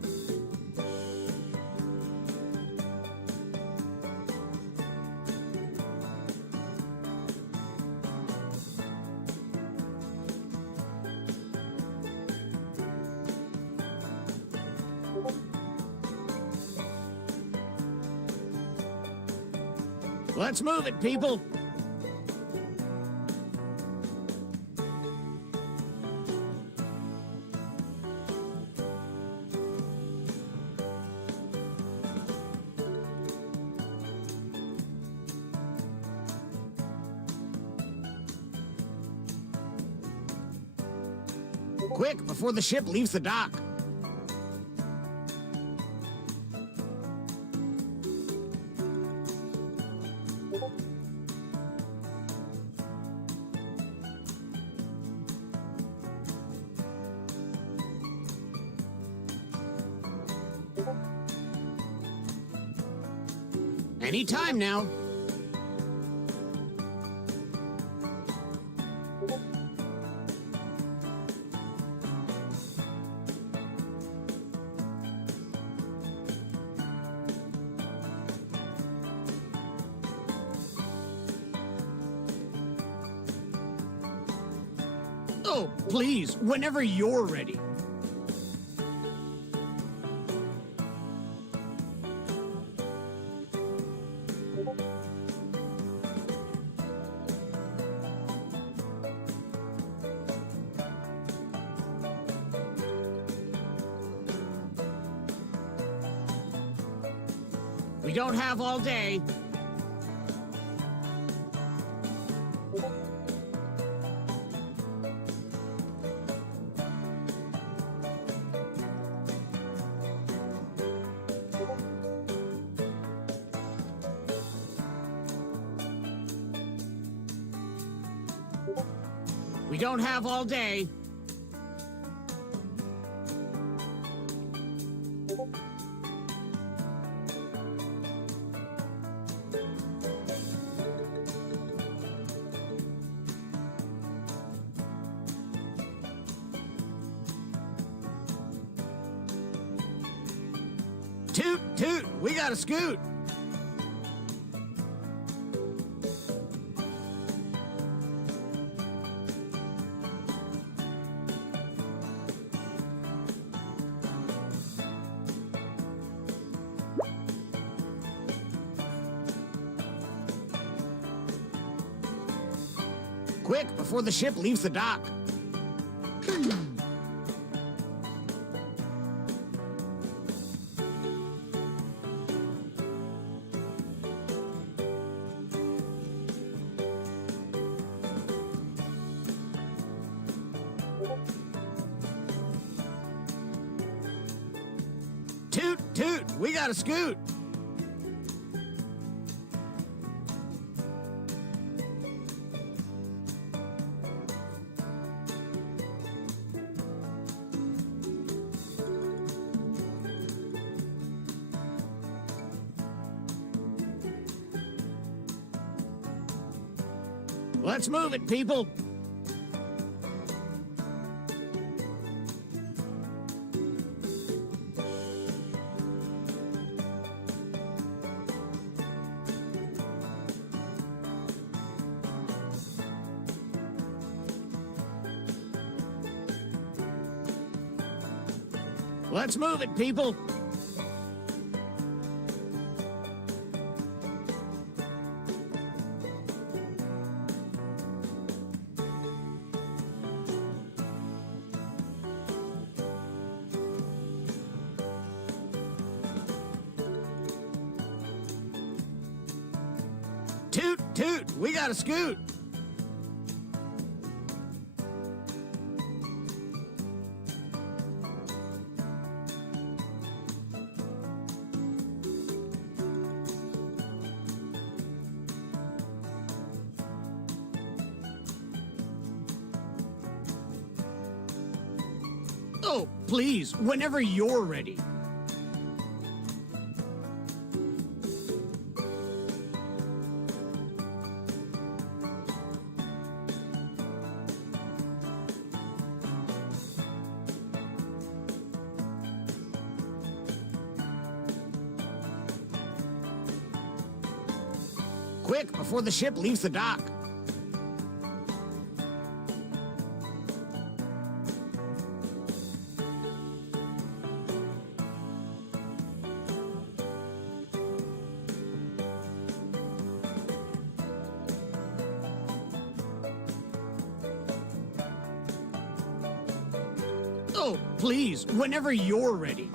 Let's move it, people. Quick, before the ship leaves the dock. Any time now. Oh, please, whenever you're ready. We don't have all day. We don't have all day. Toot, toot, we got a scoot. Quick, before the ship leaves the dock. Toot, toot, we got a scoot. Let's move it, people. Let's move it, people. Toot, we got a scoot. Oh, please, whenever you're ready. Quick, before the ship leaves the dock. Oh, please, whenever you're ready.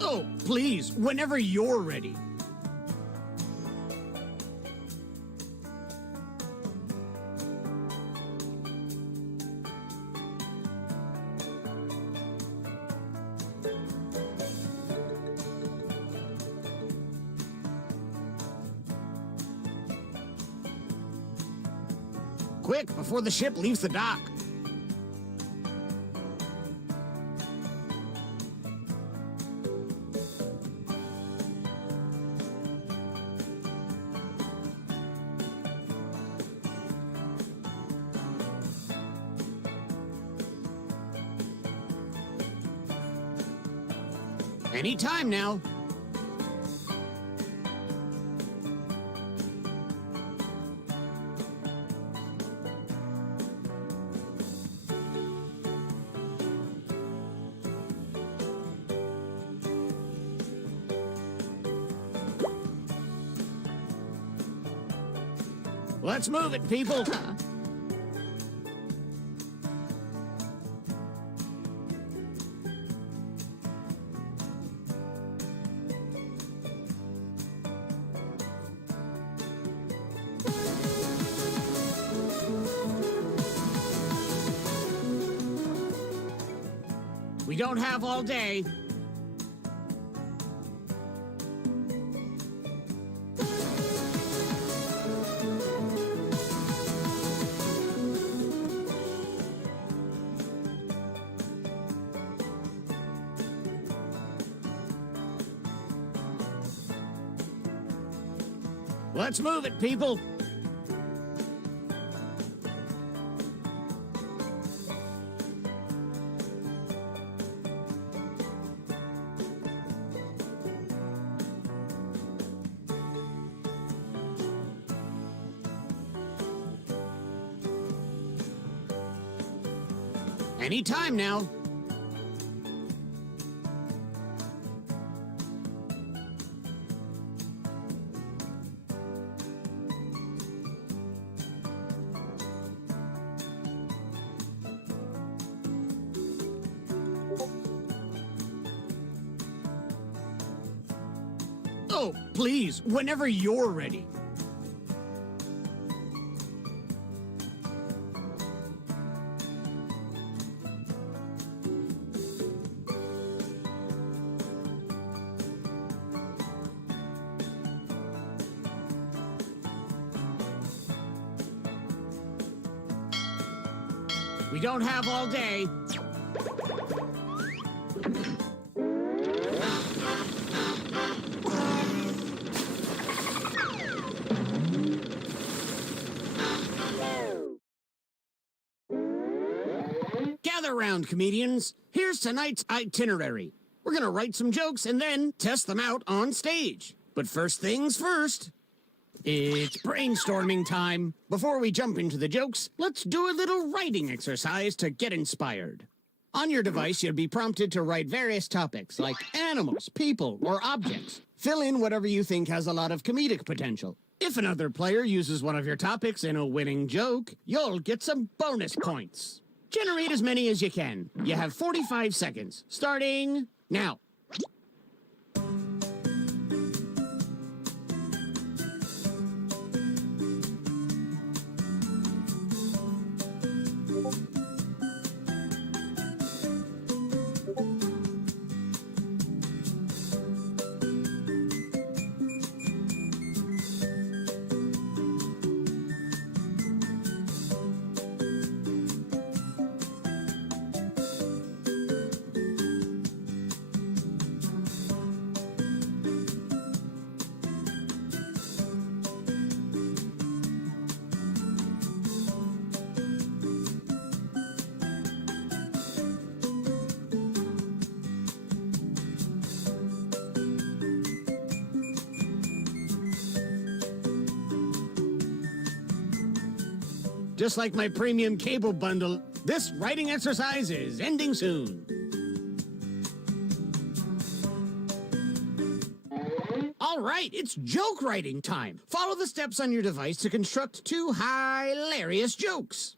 Oh, please, whenever you're ready. Quick, before the ship leaves the dock. Anytime now. Let's move it, people. We don't have all day. Let's move it, people. Anytime now. Oh, please, whenever you're ready. We don't have all day. Gather round, comedians. Here's tonight's itinerary. We're gonna write some jokes and then test them out on stage. But first things first. It's brainstorming time. Before we jump into the jokes, let's do a little writing exercise to get inspired. On your device, you'll be prompted to write various topics like animals, people, or objects. Fill in whatever you think has a lot of comedic potential. If another player uses one of your topics in a winning joke, you'll get some bonus points. Generate as many as you can. You have 45 seconds, starting now. Just like my premium cable bundle, this writing exercise is ending soon. All right, it's joke writing time. Follow the steps on your device to construct 2 hilarious jokes.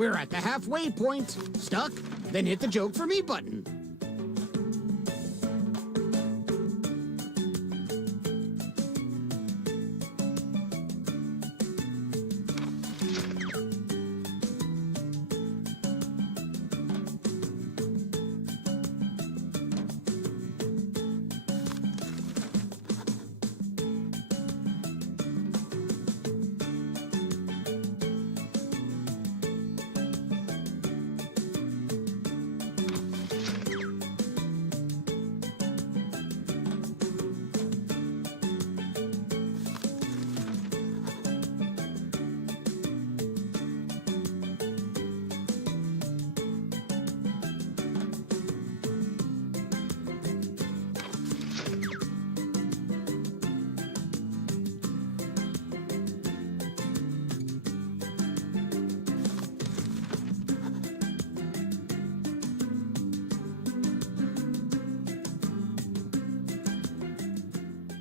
We're at the halfway point. Stuck? Then hit the joke for me button.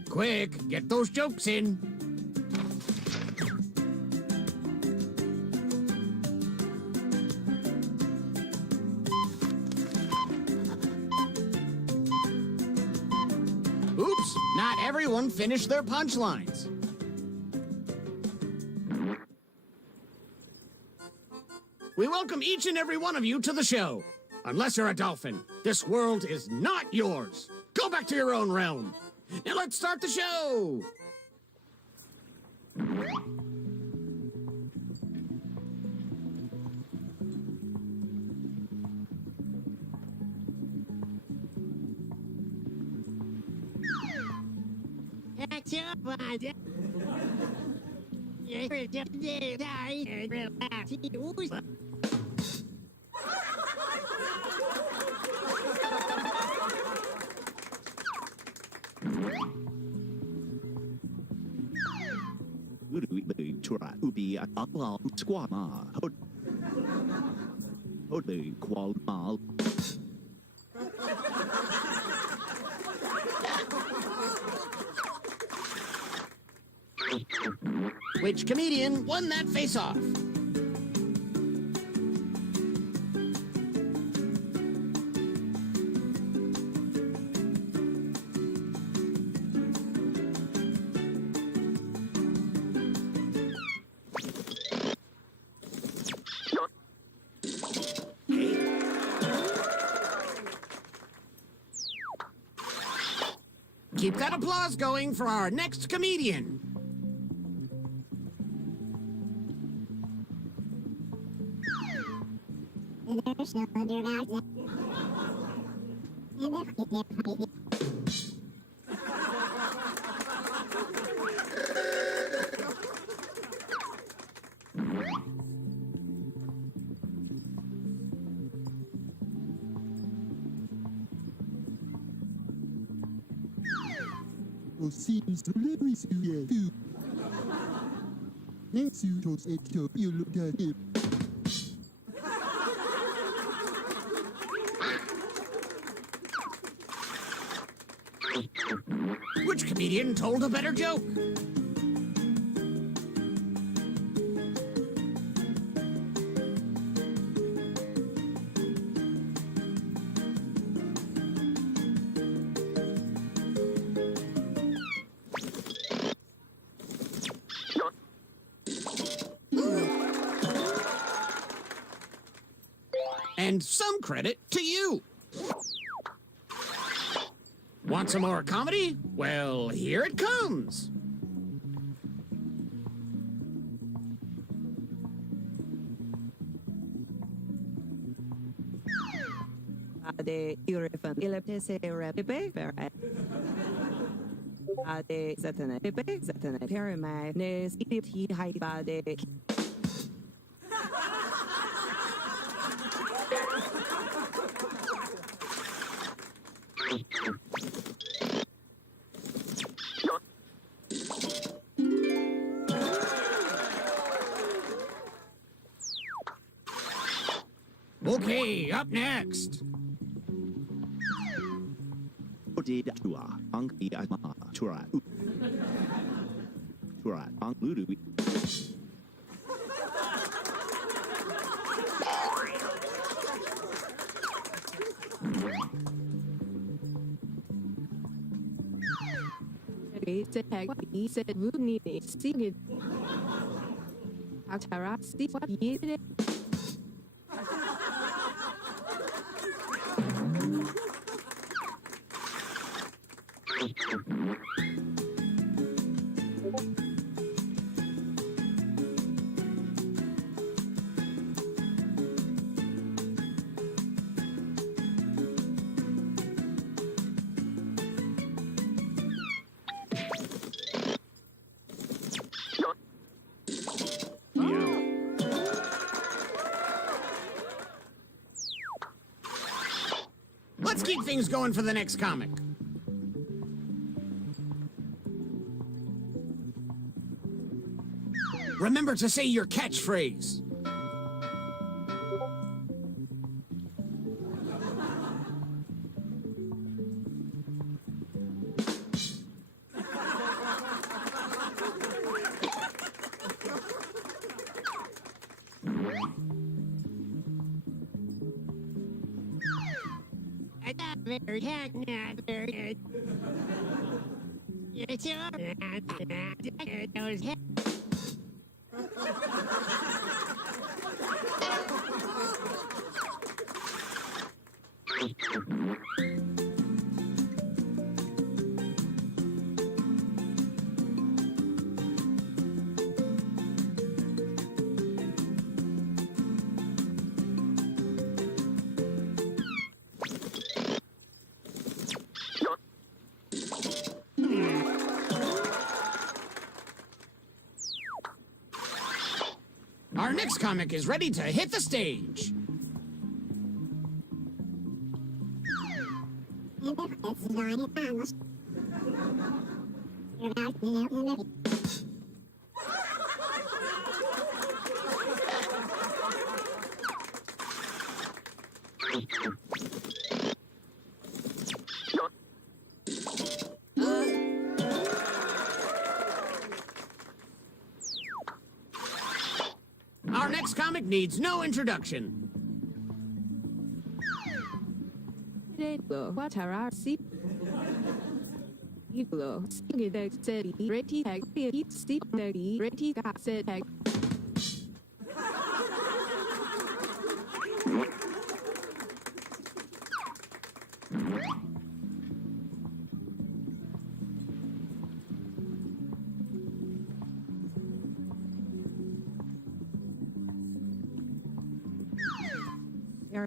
Quick, get those jokes in. Oops, not everyone finished their punchlines. We welcome each and every one of you to the show. Unless you're a dolphin, this world is not yours. Go back to your own realm. Now let's start the show! Which comedian won that face-off? Keep that applause going for our next comedian. Which comedian told a better joke? And some credit to you. Want some more comedy? Well, here it comes. Okay, up next. Let's keep things going for the next comic. Remember to say your catchphrase. Our next comic is ready to hit the stage. Our next comic needs no introduction.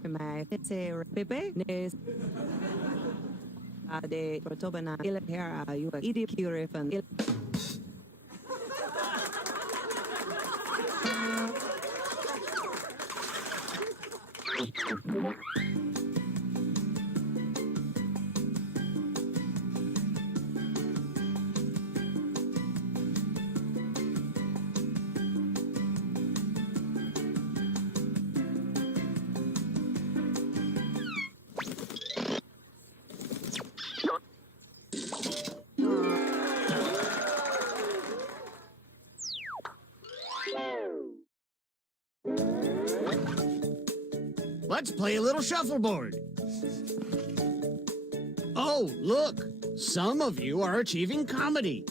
My Pepe is the Protobana Ilhera, you are Idi Curifan. Let's play a little shuffleboard. Oh, look. Some of you are achieving comedy.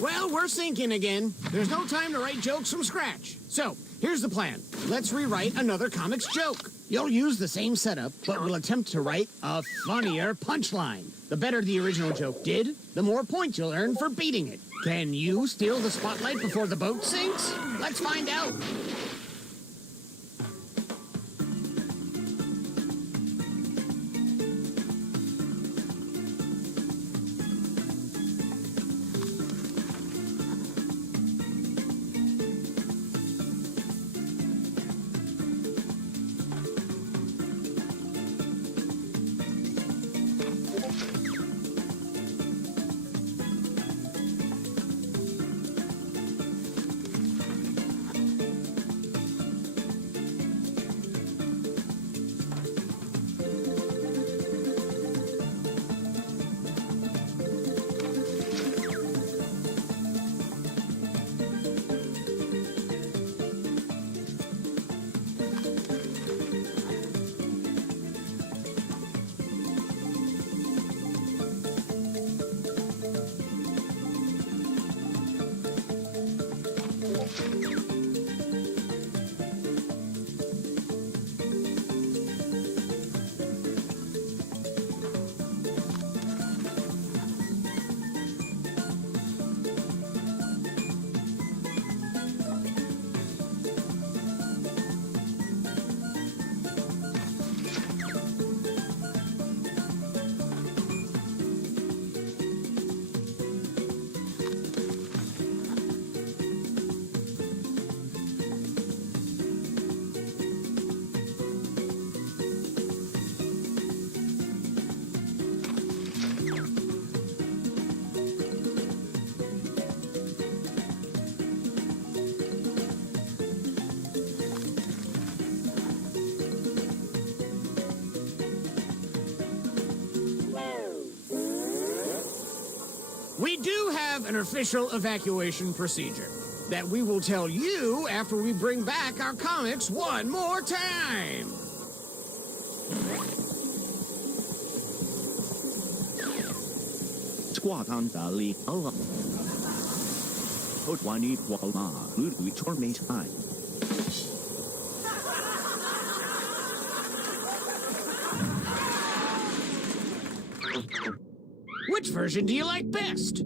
Well, we're sinking again. There's no time to write jokes from scratch. So, here's the plan. Let's rewrite another comics joke. You'll use the same setup, but we'll attempt to write a funnier punchline. The better the original joke did, the more points you'll earn for beating it. Can you steal the spotlight before the boat sinks? Let's find out. We do have an official evacuation procedure that we will tell you after we bring back our comics one more time. version do you like best?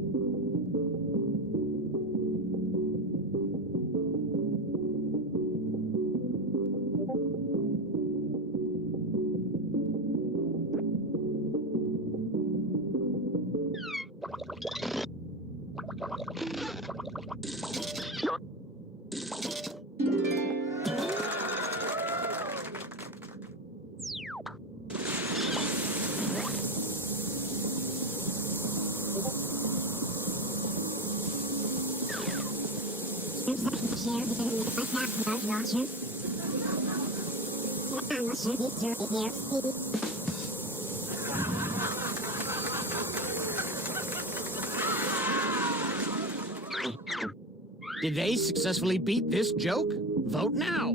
Did they successfully beat this joke? Vote now.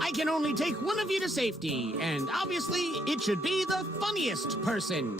I can only take one of you to safety, and obviously it should be the funniest person.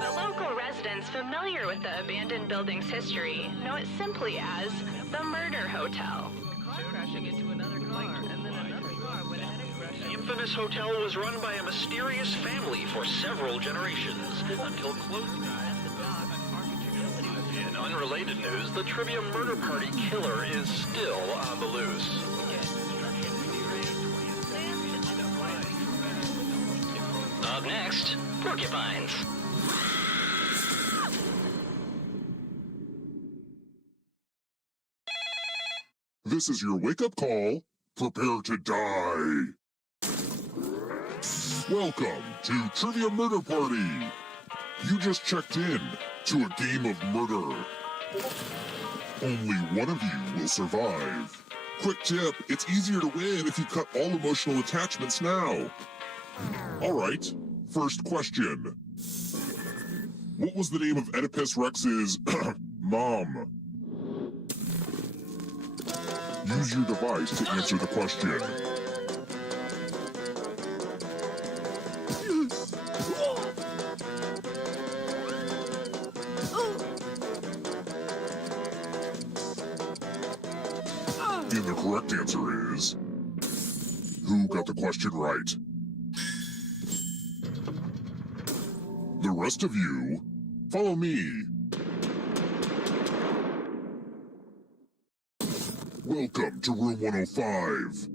The local residents familiar with the abandoned building's history know it simply as the Murder Hotel. Car crashing into another car, and then another car went ahead and crashed. The infamous hotel was run by a mysterious family for several generations until close. In unrelated news, the Trivia Murder Party killer is still on the loose. Up next, porcupines. This is your wake-up call. Prepare to die. Welcome to Trivia Murder Party. You just checked in. to a game of murder. Only one of you will survive. Quick tip, it's easier to win if you cut all emotional attachments now. All right, first question. What was the name of Oedipus Rex's mom? Use your device to answer the question. And the correct answer is... Who got the question right? The rest of you, follow me. Welcome to room 105.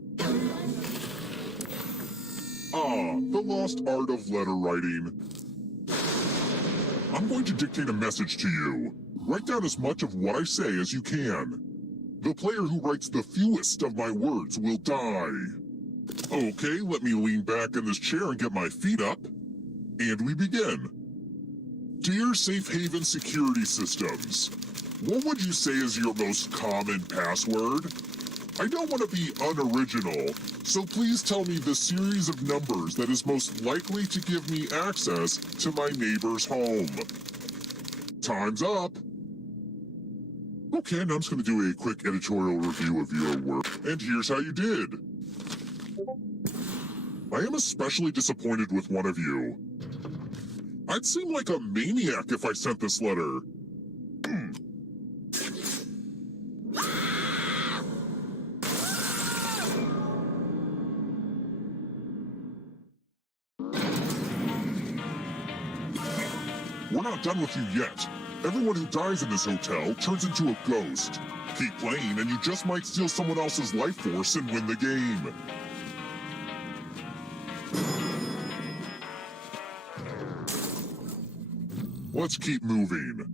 The lost art of letter writing. I'm going to dictate a message to you. Write down as much of what I say as you can. The player who writes the fewest of my words will die. Okay, let me lean back in this chair and get my feet up. And we begin. Dear Safe Haven Security Systems, what would you say is your most common password? I don't want to be unoriginal, so please tell me the series of numbers that is most likely to give me access to my neighbor's home. Time's up. Okay, now I'm just going to do a quick editorial review of your work, and here's how you did. I am especially disappointed with one of you. I'd seem like a maniac if I sent this letter. We're not done with you yet. Everyone who dies in this hotel turns into a ghost. Keep playing and you just might steal someone else's life force and win the game. Let's keep moving.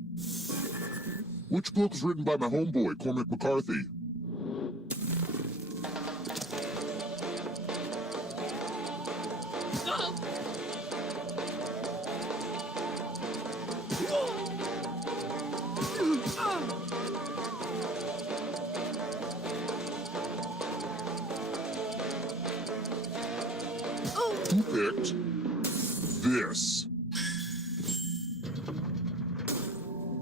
Which book was written by my homeboy, Cormac McCarthy? Who picked this?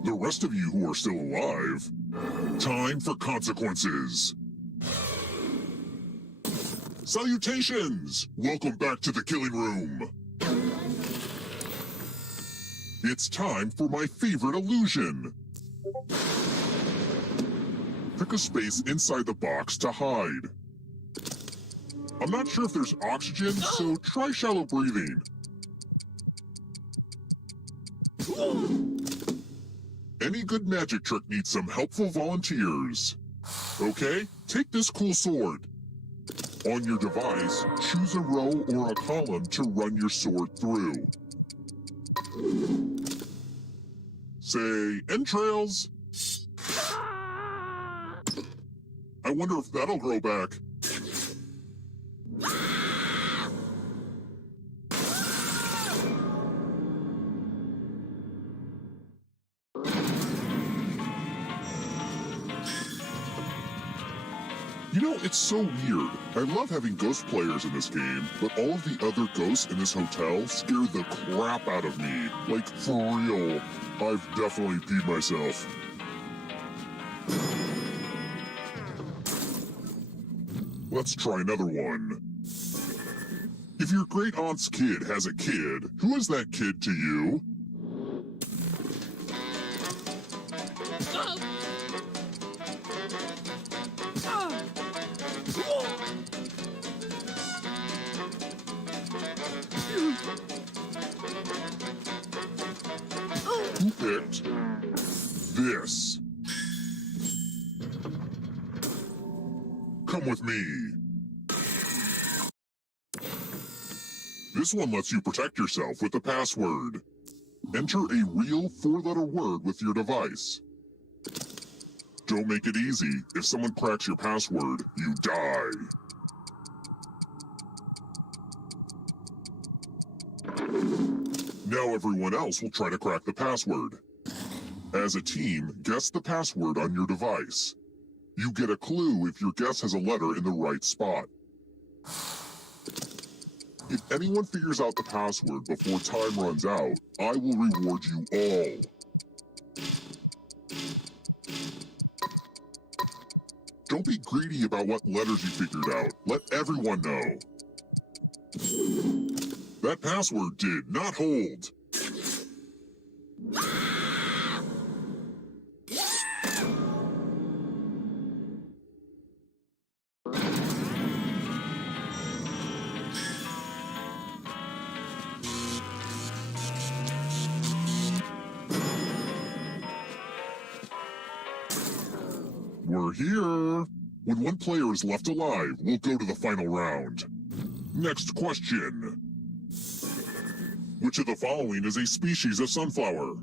The rest of you who are still alive, time for consequences. Salutations! Welcome back to the killing room. It's time for my favorite illusion. Pick a space inside the box to hide. I'm not sure if there's oxygen, so try shallow breathing. Any good magic trick needs some helpful volunteers. Okay, take this cool sword. On your device, choose a row or a column to run your sword through. Say, entrails. I wonder if that'll grow back. You know, it's so weird. I love having ghost players in this game, but all of the other ghosts in this hotel scare the crap out of me. Like, for real. I've definitely peed myself. Let's try another one. If your great-aunt's kid has a kid, who is that kid to you? Who picked this? Come with me. This one lets you protect yourself with a password. Enter a real 4-letter word with your device. Don't make it easy. If someone cracks your password, you die. Now everyone else will try to crack the password. As a team, guess the password on your device. You get a clue if your guess has a letter in the right spot. If anyone figures out the password before time runs out, I will reward you all. Don't be greedy about what letters you figured out. Let everyone know. That password did not hold. We're here. When one player is left alive, we'll go to the final round. Next question. Which of the following is a species of sunflower?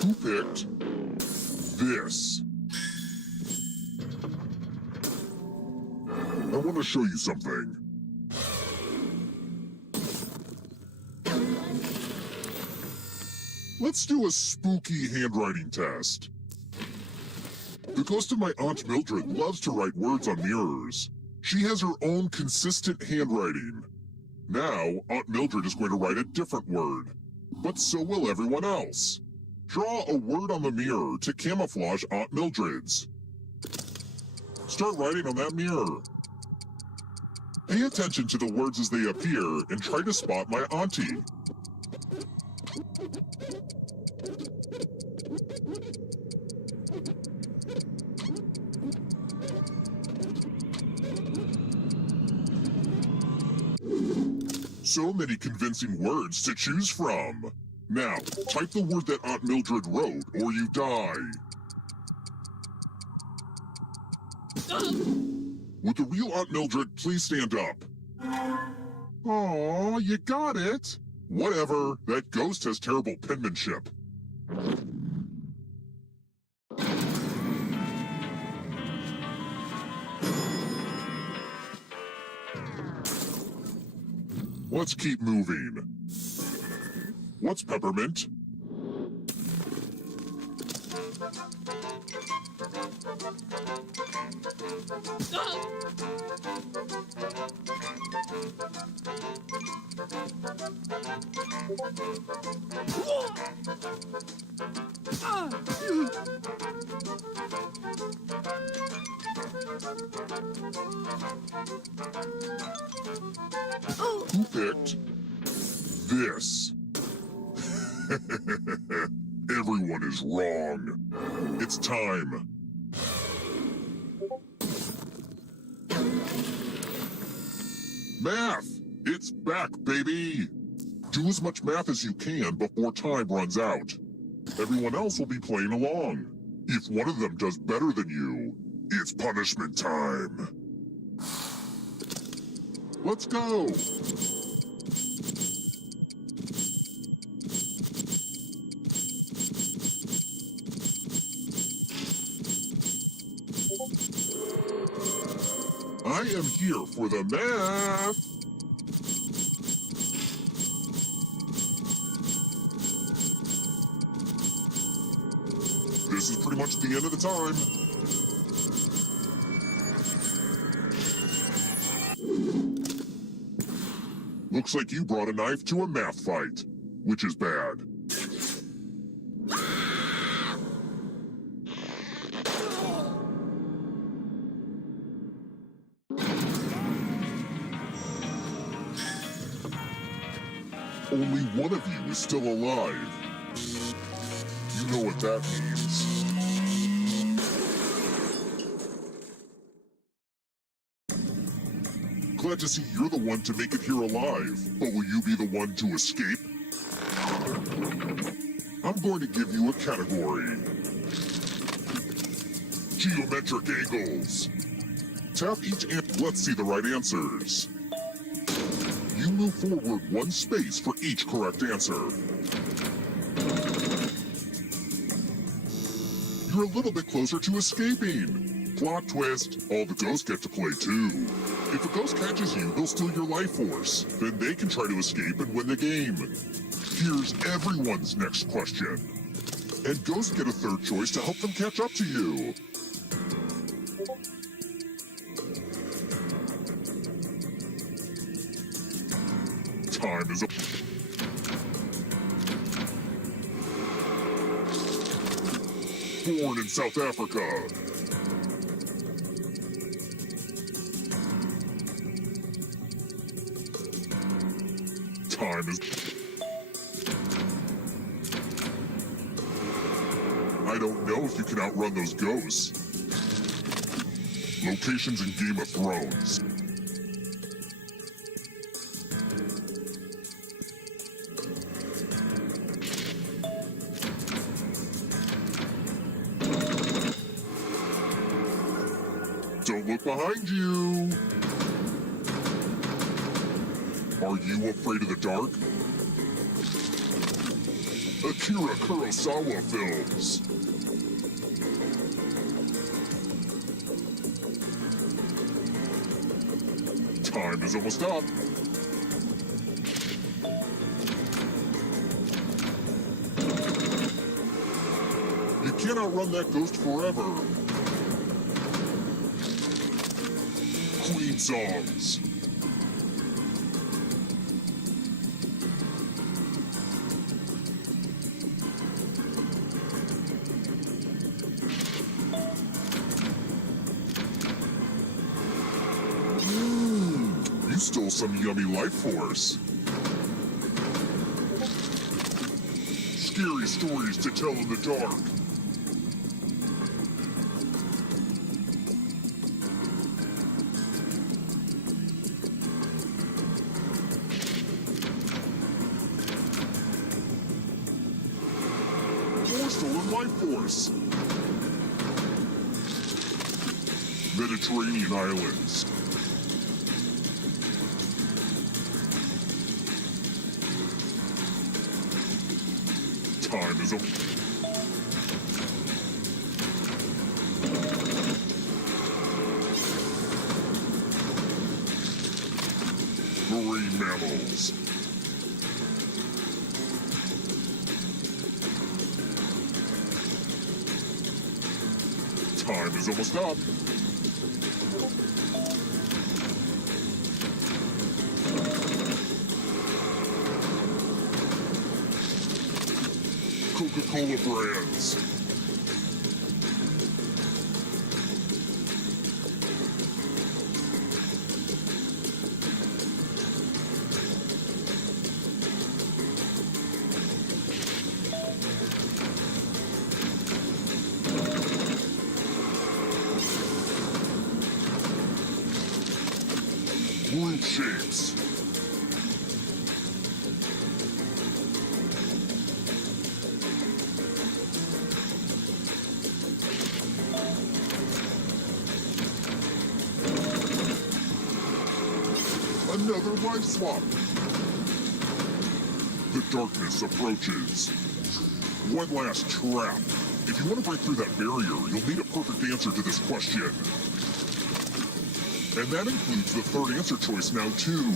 Who picked this? I want to show you something. Let's do a spooky handwriting test. The ghost of my Aunt Mildred loves to write words on mirrors. She has her own consistent handwriting. Now, Aunt Mildred is going to write a different word. But so will everyone else. Draw a word on the mirror to camouflage Aunt Mildred's. Start writing on that mirror. Pay attention to the words as they appear and try to spot my auntie. So many convincing words to choose from. Now, type the word that Aunt Mildred wrote, or you die. Would the real Aunt Mildred please stand up? Aw, you got it. Whatever, that ghost has terrible penmanship. Let's keep moving. What's peppermint? Who picked this? Everyone is wrong. It's time. Math! It's back, baby! Do as much math as you can before time runs out. Everyone else will be playing along. If one of them does better than you, it's punishment time. Let's go! I am here for the math! This is pretty much the end of the time. Looks like you brought a knife to a math fight, which is bad. Only one of you is still alive. You know what that means. Glad to see you're the one to make it here alive, but will you be the one to escape? I'm going to give you a category. Geometric angles. Tap each let's see the right answers. You move forward one space for each correct answer. you're a little bit closer to escaping. Plot twist, all the ghosts get to play too. If a ghost catches you, they'll steal your life force. Then they can try to escape and win the game. Here's everyone's next question. And ghosts get a third choice to help them catch up to you. Time is up. Born in South Africa. Time is... I don't know if you can outrun those ghosts. Locations in Game of Thrones. Don't look behind you. Are you afraid of the dark? Akira Kurosawa films. Time is almost up. You can't outrun that ghost forever. Queen songs. You stole some yummy life force. Scary stories to tell in the dark. More stolen life force. Mediterranean islands. Time is up. Marine mammals. Time is almost up. Coca-Cola brands. World shapes. Another life swap. The darkness approaches. One last trap. If you want to break through that barrier, you'll need a perfect answer to this question. And that includes the third answer choice now, too.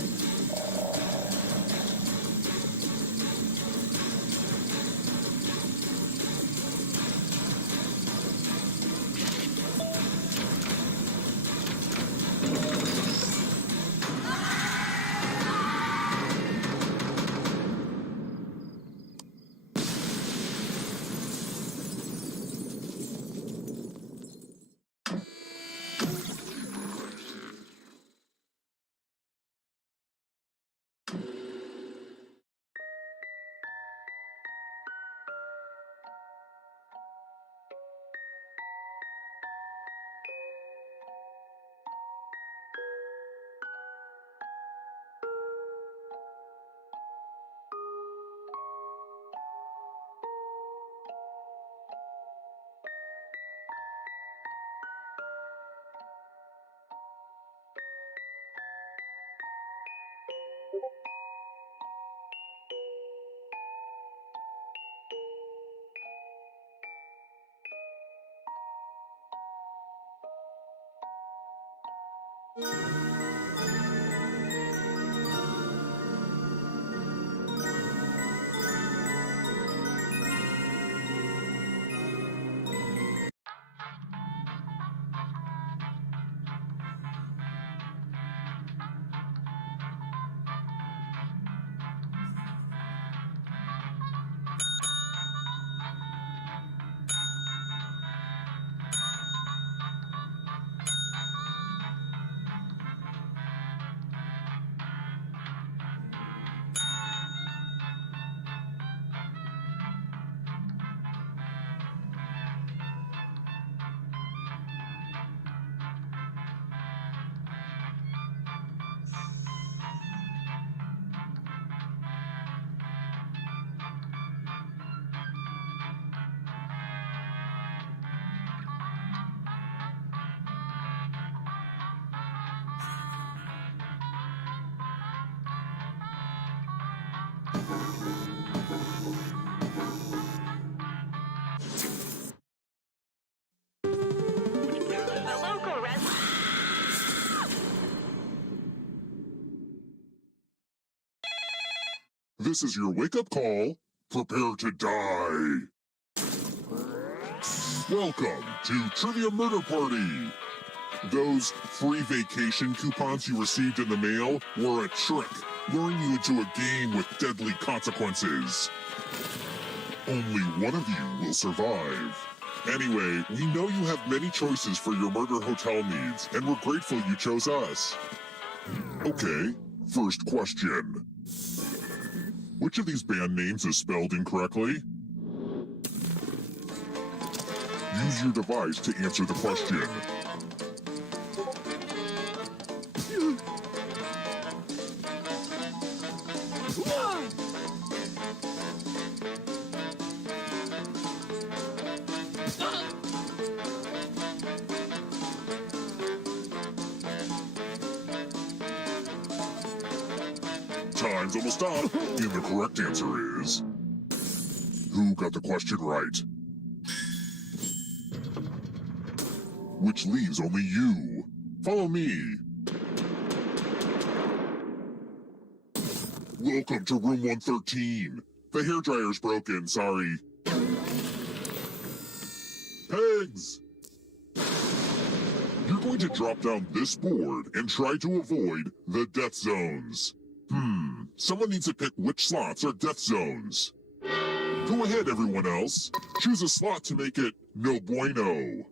The local resident. This is your wake-up call. Prepare to die. Welcome to Trivia Murder Party. Those free vacation coupons you received in the mail were a trick, luring you into a game with deadly consequences. Only one of you will survive. Anyway, we know you have many choices for your murder hotel needs, and we're grateful you chose us. Okay, first question. Which of these band names is spelled incorrectly? Use your device to answer the question. Time's almost up, and the correct answer is... Who got the question right? Which leaves only you. Follow me. Welcome to room 113. The hairdryer's broken, sorry. Pegs! You're going to drop down this board and try to avoid the death zones. Someone needs to pick which slots are death zones. Go ahead, everyone else. Choose a slot to make it no bueno.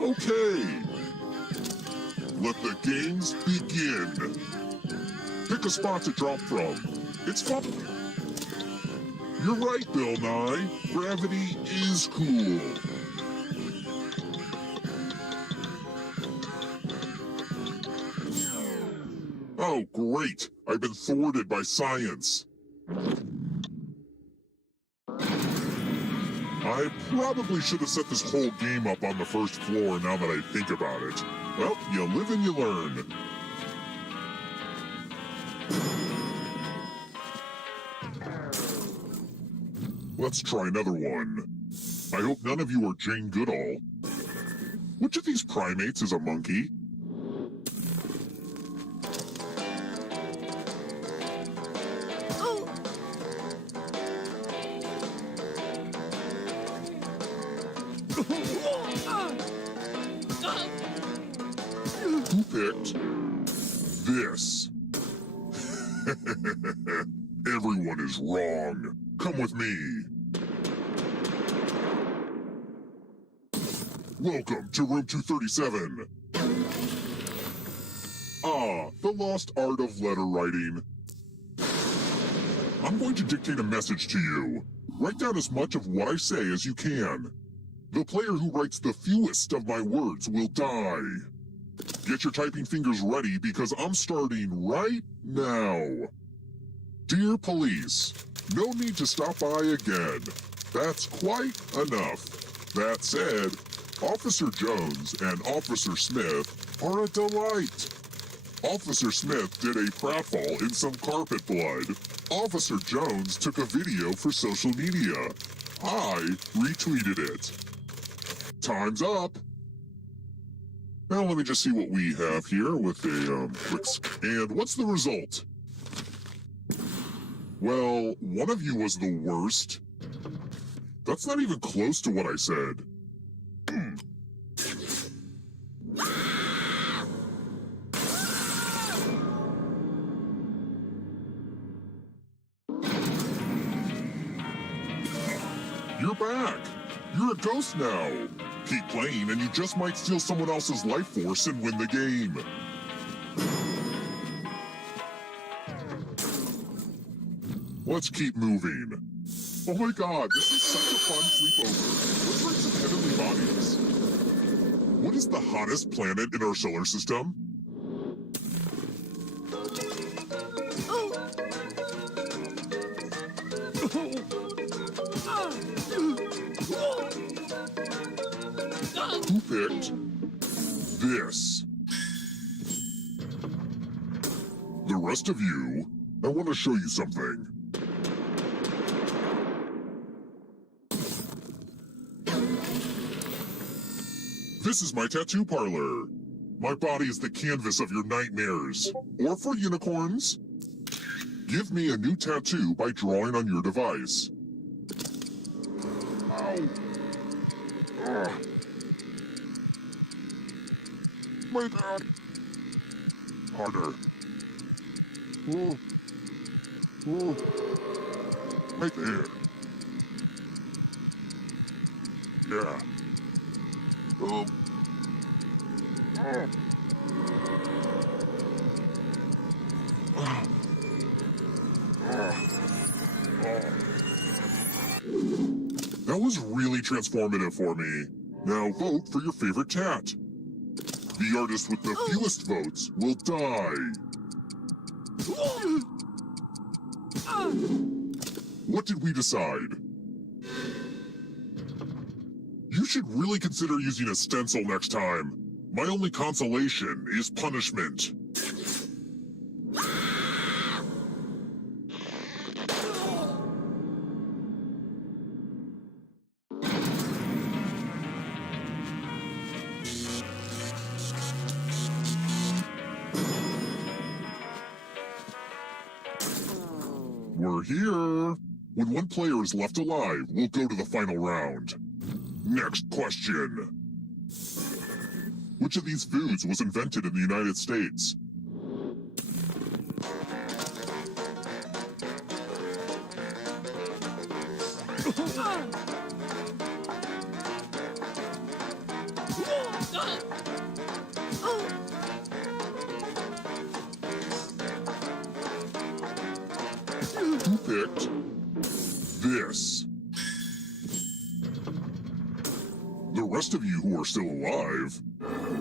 Okay. Let the games begin. Pick a spot to drop from. It's fun. You're right, Bill Nye. Gravity is cool. Oh, great. I've been thwarted by science. I probably should have set this whole game up on the first floor now that I think about it. Well, you live and you learn. Let's try another one. I hope none of you are Jane Goodall. Which of these primates is a monkey? Who picked this? Everyone is wrong. Come with me. Welcome to room 237. Ah, the lost art of letter writing. I'm going to dictate a message to you. Write down as much of what I say as you can. The player who writes the fewest of my words will die. Get your typing fingers ready because I'm starting right now. Dear police, no need to stop by again. That's quite enough. That said, Officer Jones and Officer Smith are a delight. Officer Smith did a pratfall in some carpet blood. Officer Jones took a video for social media. I retweeted it. Time's up. Now let me just see what we have here with a and what's the result? Well, one of you was the worst. That's not even close to what I said. You're back. You're a ghost now. Keep playing and you just might steal someone else's life force and win the game. Let's keep moving. Oh my god, this is such a fun sleepover. Let's write some heavenly bodies. What is the hottest planet in our solar system? Who picked this? The rest of you, I want to show you something. This is my tattoo parlor. My body is the canvas of your nightmares. Or for unicorns. Give me a new tattoo by drawing on your device. Ow. Ugh. My back. Harder. Ooh. Ooh. Right there. Yeah. Oh. That was really transformative for me. Now vote for your favorite tat. The artist with the fewest votes will die. What did we decide? You should really consider using a stencil next time. My only consolation is punishment. We're here. When one player is left alive, we'll go to the final round. Next question. Which of these foods was invented in the United States? Who picked this? The rest of you who are still alive,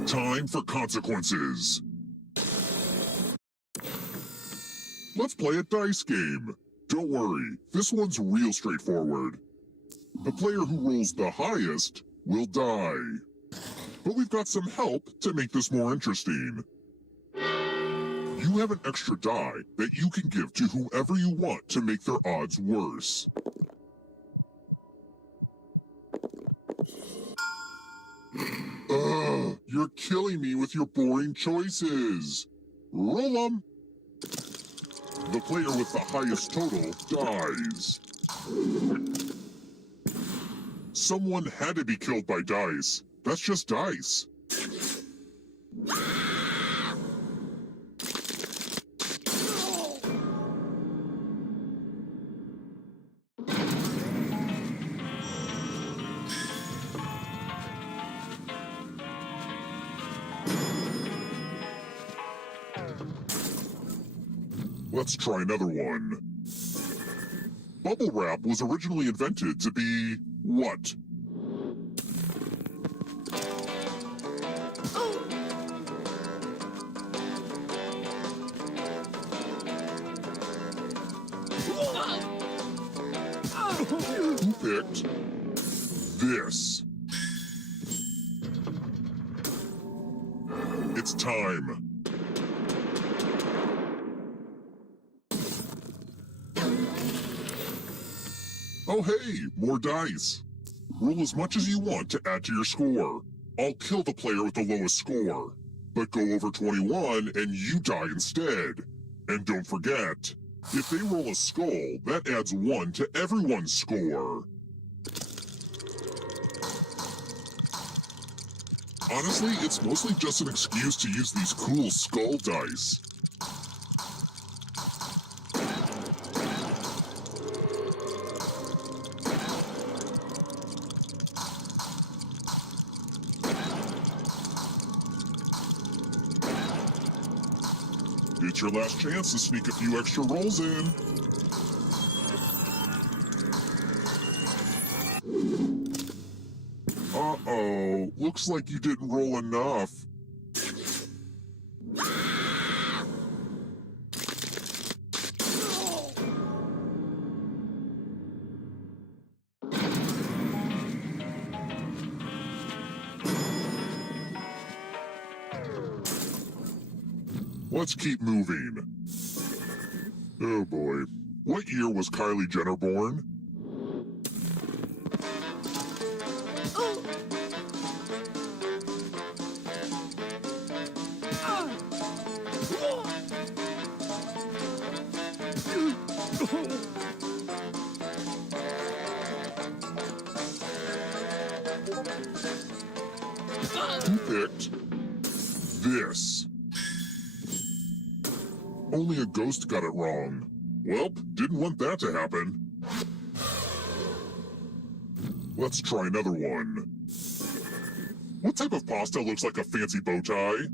time for consequences. Let's play a dice game. Don't worry, this one's real straightforward. The player who rolls the highest will die. But we've got some help to make this more interesting. You have an extra die that you can give to whoever you want to make their odds worse. Ugh, you're killing me with your boring choices. Roll 'em. The player with the highest total dies. Someone had to be killed by dice. That's just dice. Let's try another one. Bubble wrap was originally invented to be what? Who picked this? It's time. Oh hey, more dice. Roll as much as you want to add to your score. I'll kill the player with the lowest score. But go over 21 and you die instead. And don't forget, if they roll a skull, that adds 1 to everyone's score. Honestly, it's mostly just an excuse to use these cool skull dice. It's your last chance to sneak a few extra rolls in. Uh-oh, looks like you didn't roll enough. Let's keep moving. Oh boy. What year was Kylie Jenner born? Who picked this? Only a ghost got it wrong. Welp, didn't want that to happen. Let's try another one. What type of pasta looks like a fancy bow tie?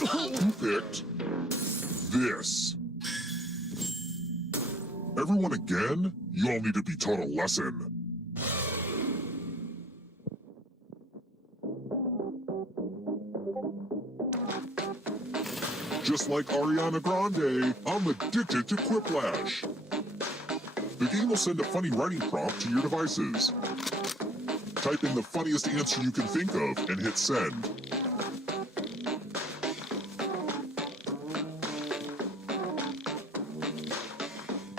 Who picked this? Everyone again? You all need to be taught a lesson. Just like Ariana Grande, I'm addicted to Quiplash. The game will send a funny writing prompt to your devices. Type in the funniest answer you can think of and hit send.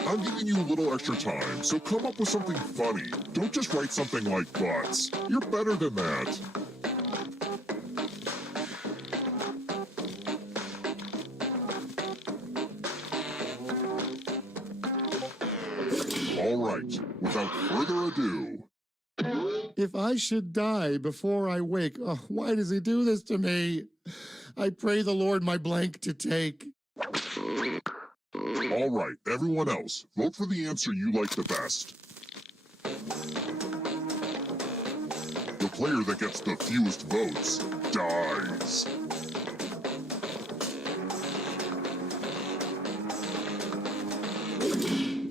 I'm giving you a little extra time, so come up with something funny. Don't just write something like butts. You're better than that. All right, without further ado. If I should die before I wake, oh, why does he do this to me? I pray the Lord my blank to take. All right, everyone else, vote for the answer you like the best. The player that gets the fewest votes dies.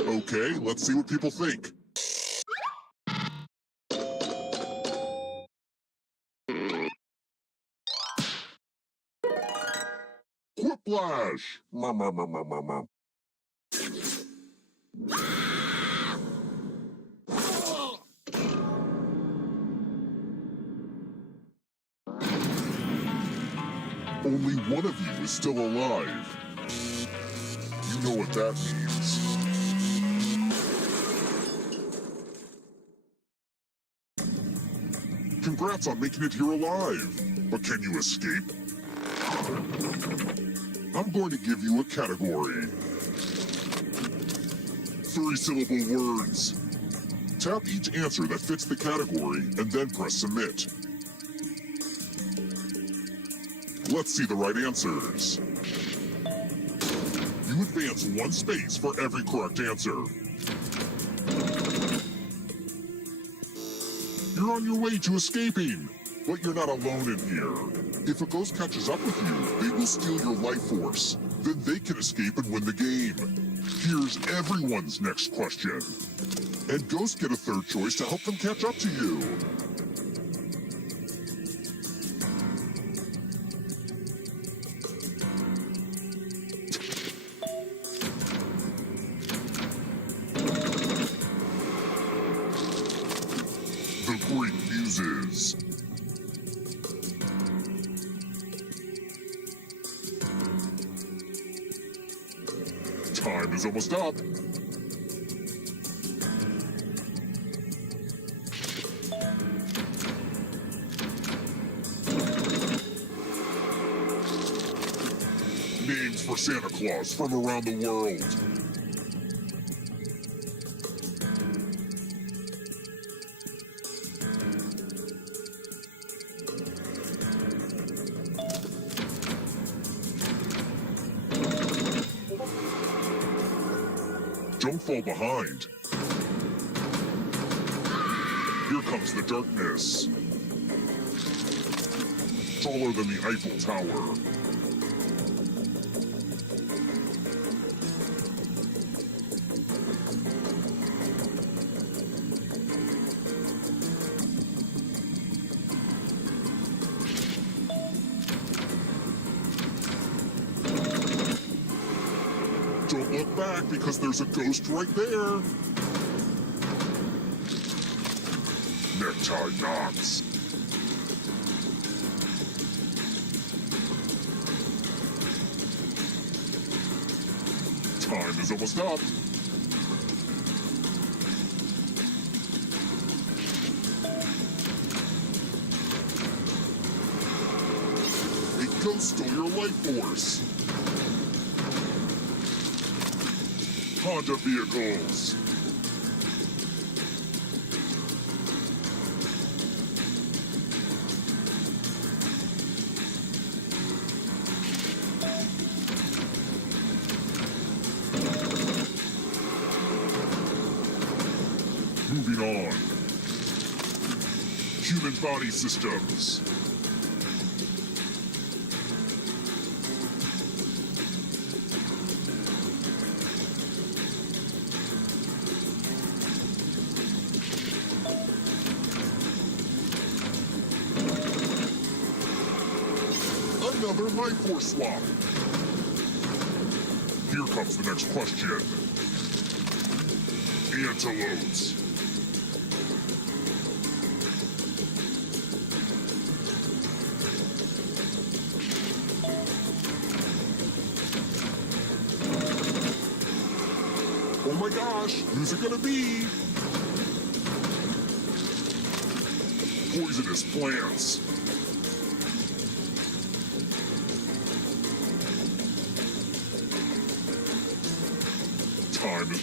Okay, let's see what people think. Quiplash! Only one of you is still alive. You know what that means. Congrats on making it here alive. But can you escape? I'm going to give you a category. 3-syllable words. Tap each answer that fits the category and then press submit. Let's see the right answers. You advance 1 space for every correct answer. You're on your way to escaping, but you're not alone in here. If a ghost catches up with you, they will steal your life force. Then they can escape and win the game. Here's everyone's next question. And ghosts get a third choice to help them catch up to you. Time is almost up. Names for Santa Claus from around the world. Don't fall behind. Here comes the darkness. Taller than the Eiffel Tower. Don't look back because there's a ghost right there. Necktie knots. Time is almost up. A ghost stole your life force. Honda vehicles. Moving on. Human body systems. Another life force swap. Here comes the next question. Antelopes. Oh my gosh, who's it gonna be? Poisonous plants. Time is...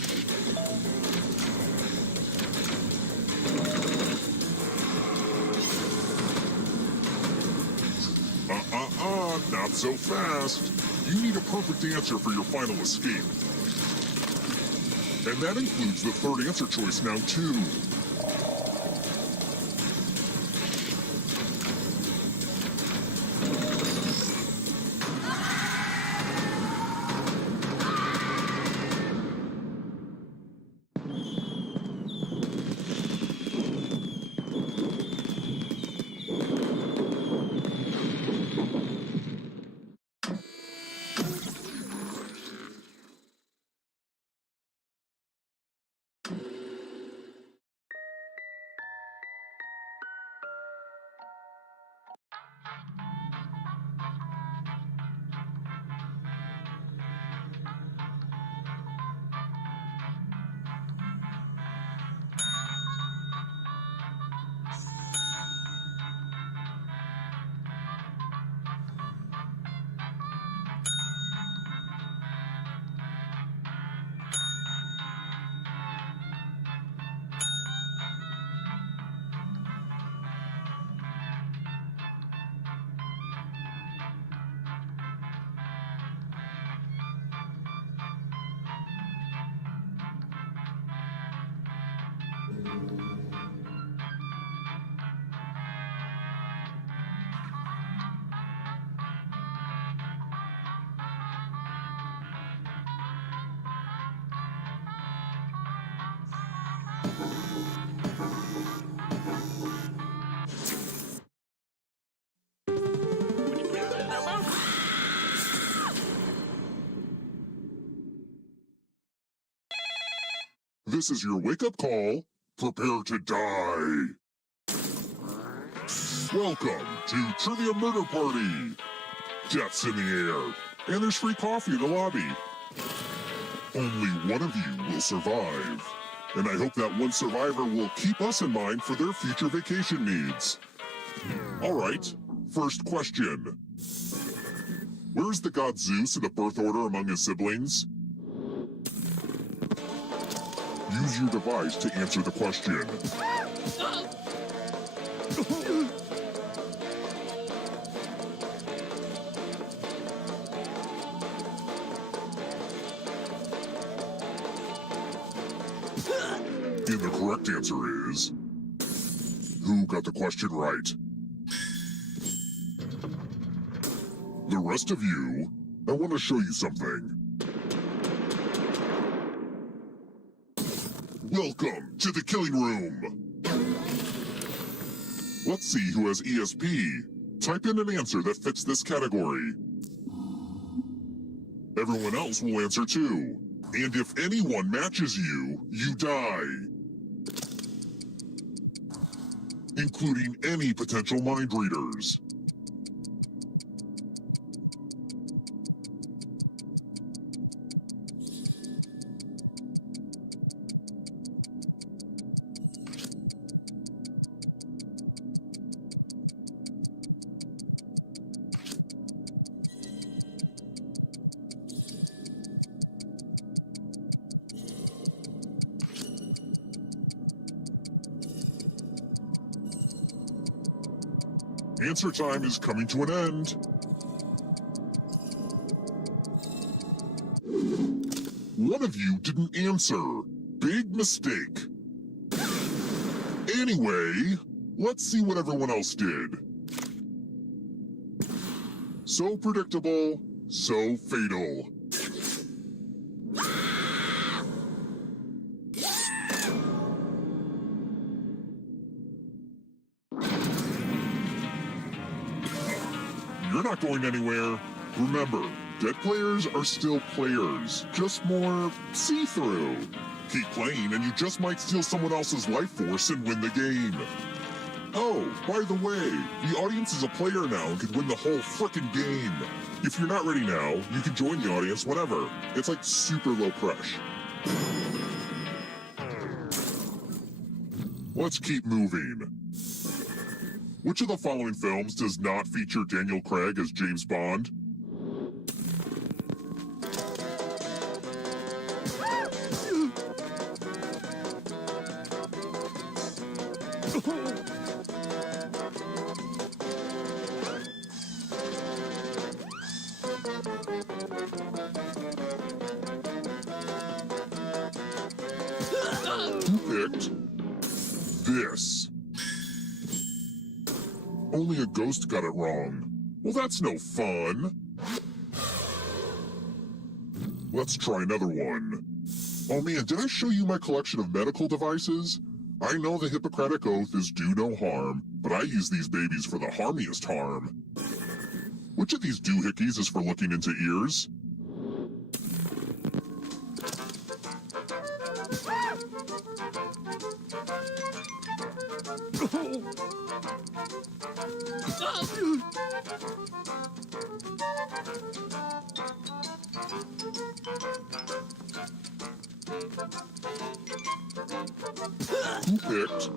not so fast. You need a perfect answer for your final escape. And that includes the third answer choice now, too. This is your wake-up call. Prepare to die. Welcome to Trivia Murder Party. Death's in the air, and there's free coffee in the lobby. Only one of you will survive. And I hope that one survivor will keep us in mind for their future vacation needs. All right, first question. Where is the god Zeus in the birth order among his siblings? Use your device to answer the question. And the correct answer is... Who got the question right? The rest of you, I want to show you something. Welcome to the killing room. Let's see who has ESP. Type in an answer that fits this category. Everyone else will answer too. And if anyone matches you, you die. Including any potential mind readers. Answer time is coming to an end. One of you didn't answer. Big mistake. Anyway, let's see what everyone else did. So predictable, so fatal. You're not going anywhere. Remember, dead players are still players, just more see-through. Keep playing and you just might steal someone else's life force and win the game. Oh, by the way, the audience is a player now and could win the whole frickin' game. If you're not ready now, you can join the audience whenever. It's like super low pressure. Let's keep moving. Which of the following films does not feature Daniel Craig as James Bond? Who picked this? Only a ghost got it wrong. Well, that's no fun. Let's try another one. Oh man, did I show you my collection of medical devices? I know the Hippocratic Oath is do no harm, but I use these babies for the harmiest harm. Which of these doohickeys is for looking into ears? Who picked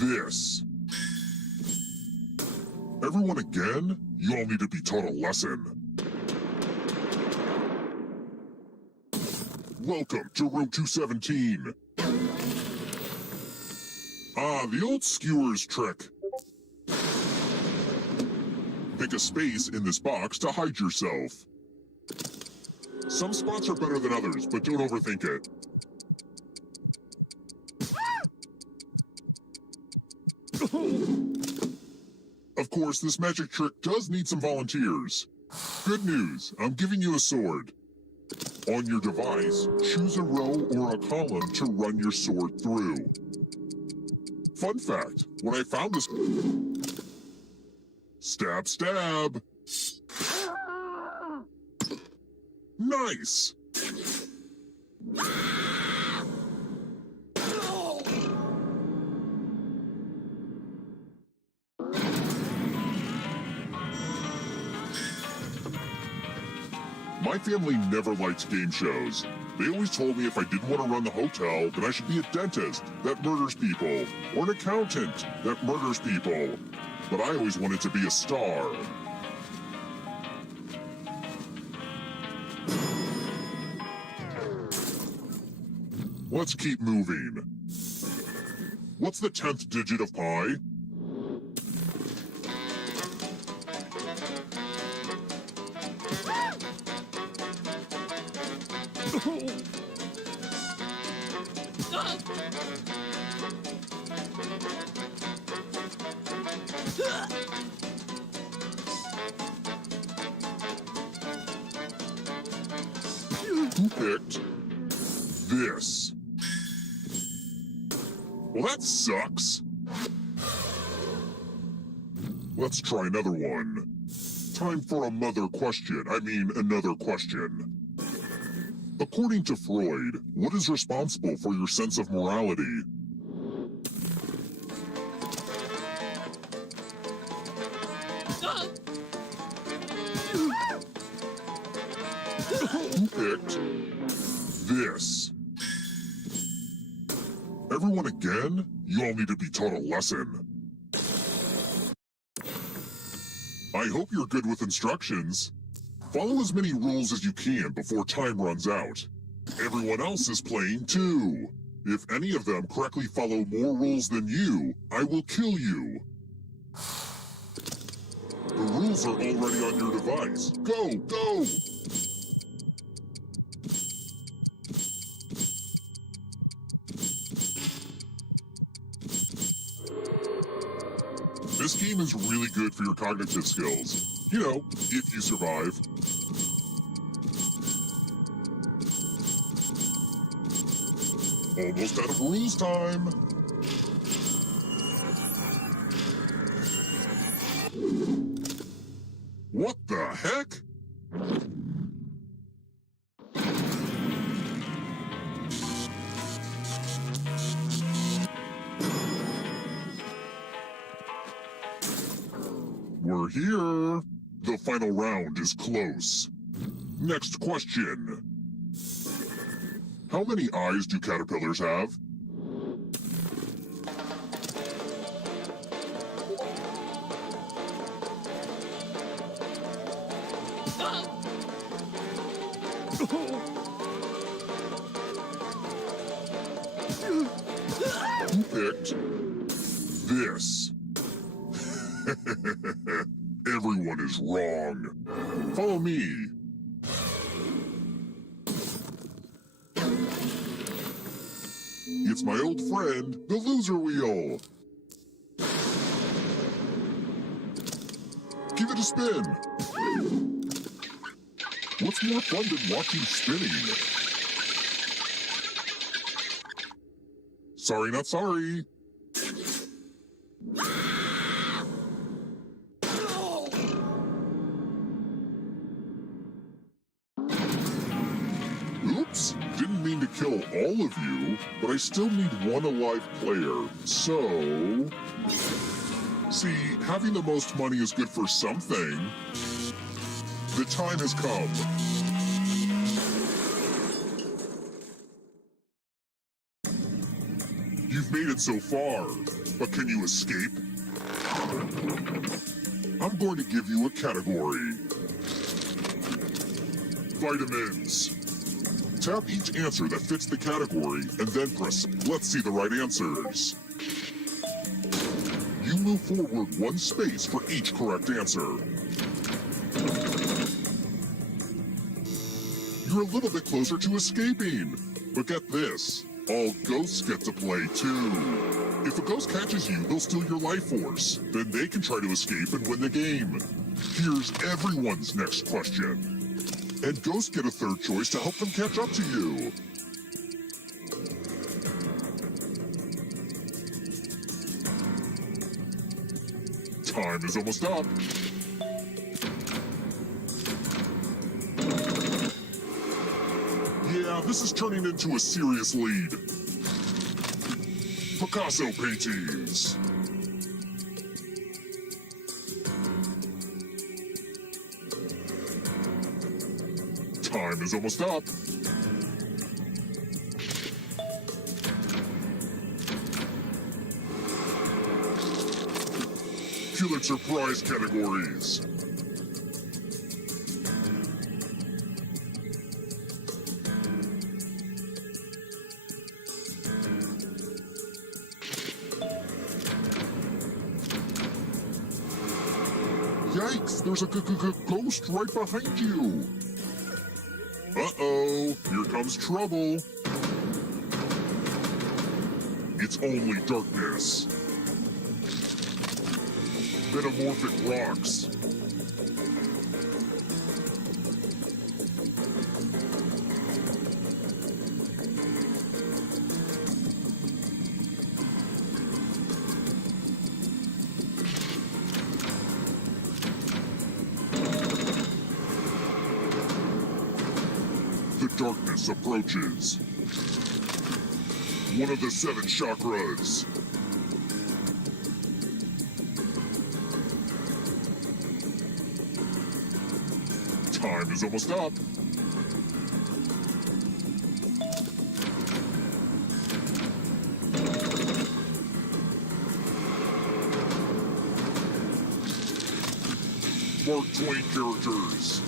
this? Everyone again? You all need to be taught a lesson. Welcome to room 217. Ah, the old skewers trick. Pick a space in this box to hide yourself. Some spots are better than others, but don't overthink it. Of course, this magic trick does need some volunteers. Good news, I'm giving you a sword. On your device, choose a row or a column to run your sword through. Fun fact, when I found this... Stab, stab! Nice! My family never liked game shows. They always told me if I didn't want to run the hotel, then I should be a dentist that murders people, or an accountant that murders people. But I always wanted to be a star. Let's keep moving. What's the 10th digit of pi? Who picked this? Well, that sucks. Let's try another one. Time for another question. Another question. According to Freud, what is responsible for your sense of morality? Who picked this? Everyone again? You all need to be taught a lesson. I hope you're good with instructions. Follow as many rules as you can before time runs out. Everyone else is playing too. If any of them correctly follow more rules than you, I will kill you. The rules are already on your device. Go, go! This game is really good for your cognitive skills. You know, if you survive. Almost out of rules time. What the heck? We're here. The final round is close. Next question. How many eyes do caterpillars have? Who picked this? Everyone is wrong. Follow me. It's my old friend, the loser wheel. Give it a spin. What's more fun than watching spinning? Sorry, not sorry. Oops, didn't mean to kill all of you, but I still need one alive player, so... See, having the most money is good for something. The time has come. You've made it so far, but can you escape? I'm going to give you a category. Vitamins. Tap each answer that fits the category, and then press Let's see the right answers. You move forward one space for each correct answer. You're a little bit closer to escaping. But get this, all ghosts get to play too. If a ghost catches you, they'll steal your life force. Then they can try to escape and win the game. Here's everyone's next question. And ghosts get a third choice to help them catch up to you. Time is almost up. Yeah, this is turning into a serious lead. Picasso paintings. Time is almost up. Pulitzer Prize categories. Yikes, there's a ghost right behind you. Uh-oh, here comes trouble. It's only darkness. Metamorphic rocks. The darkness approaches. One of the 7 chakras. Time is almost up. Mark Twain characters.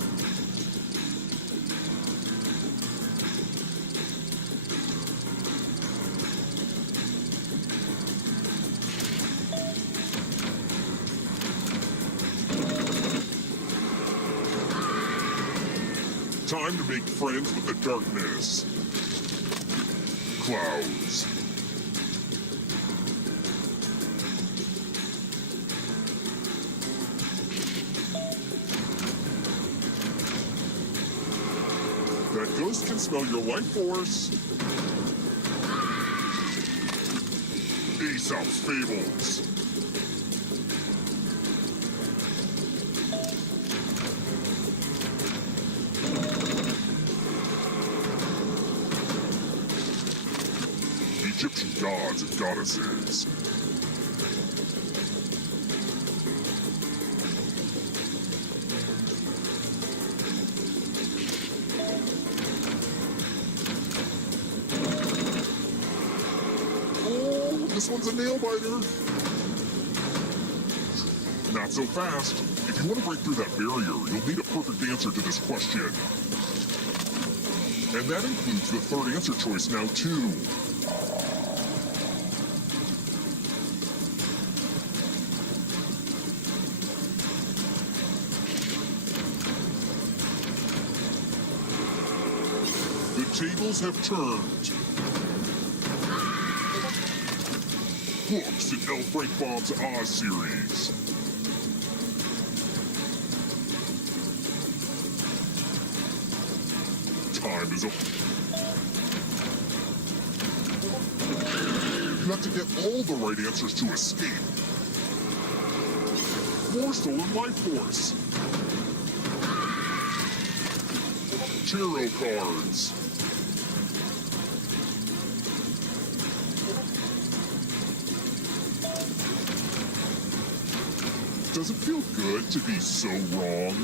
Time to make friends with the darkness. Clouds. That ghost can smell your life force. Aesop's Fables. Egyptian gods and goddesses. Oh, this one's a nail biter. Not so fast. If you want to break through that barrier, you'll need a perfect answer to this question. And that includes the 3rd answer choice now, too. The tables have turned. Books in L. Frank Baum's Oz series. Time is up. You have to get all the right answers to escape. More stolen life force. Tarot cards. Does it feel good to be so wrong?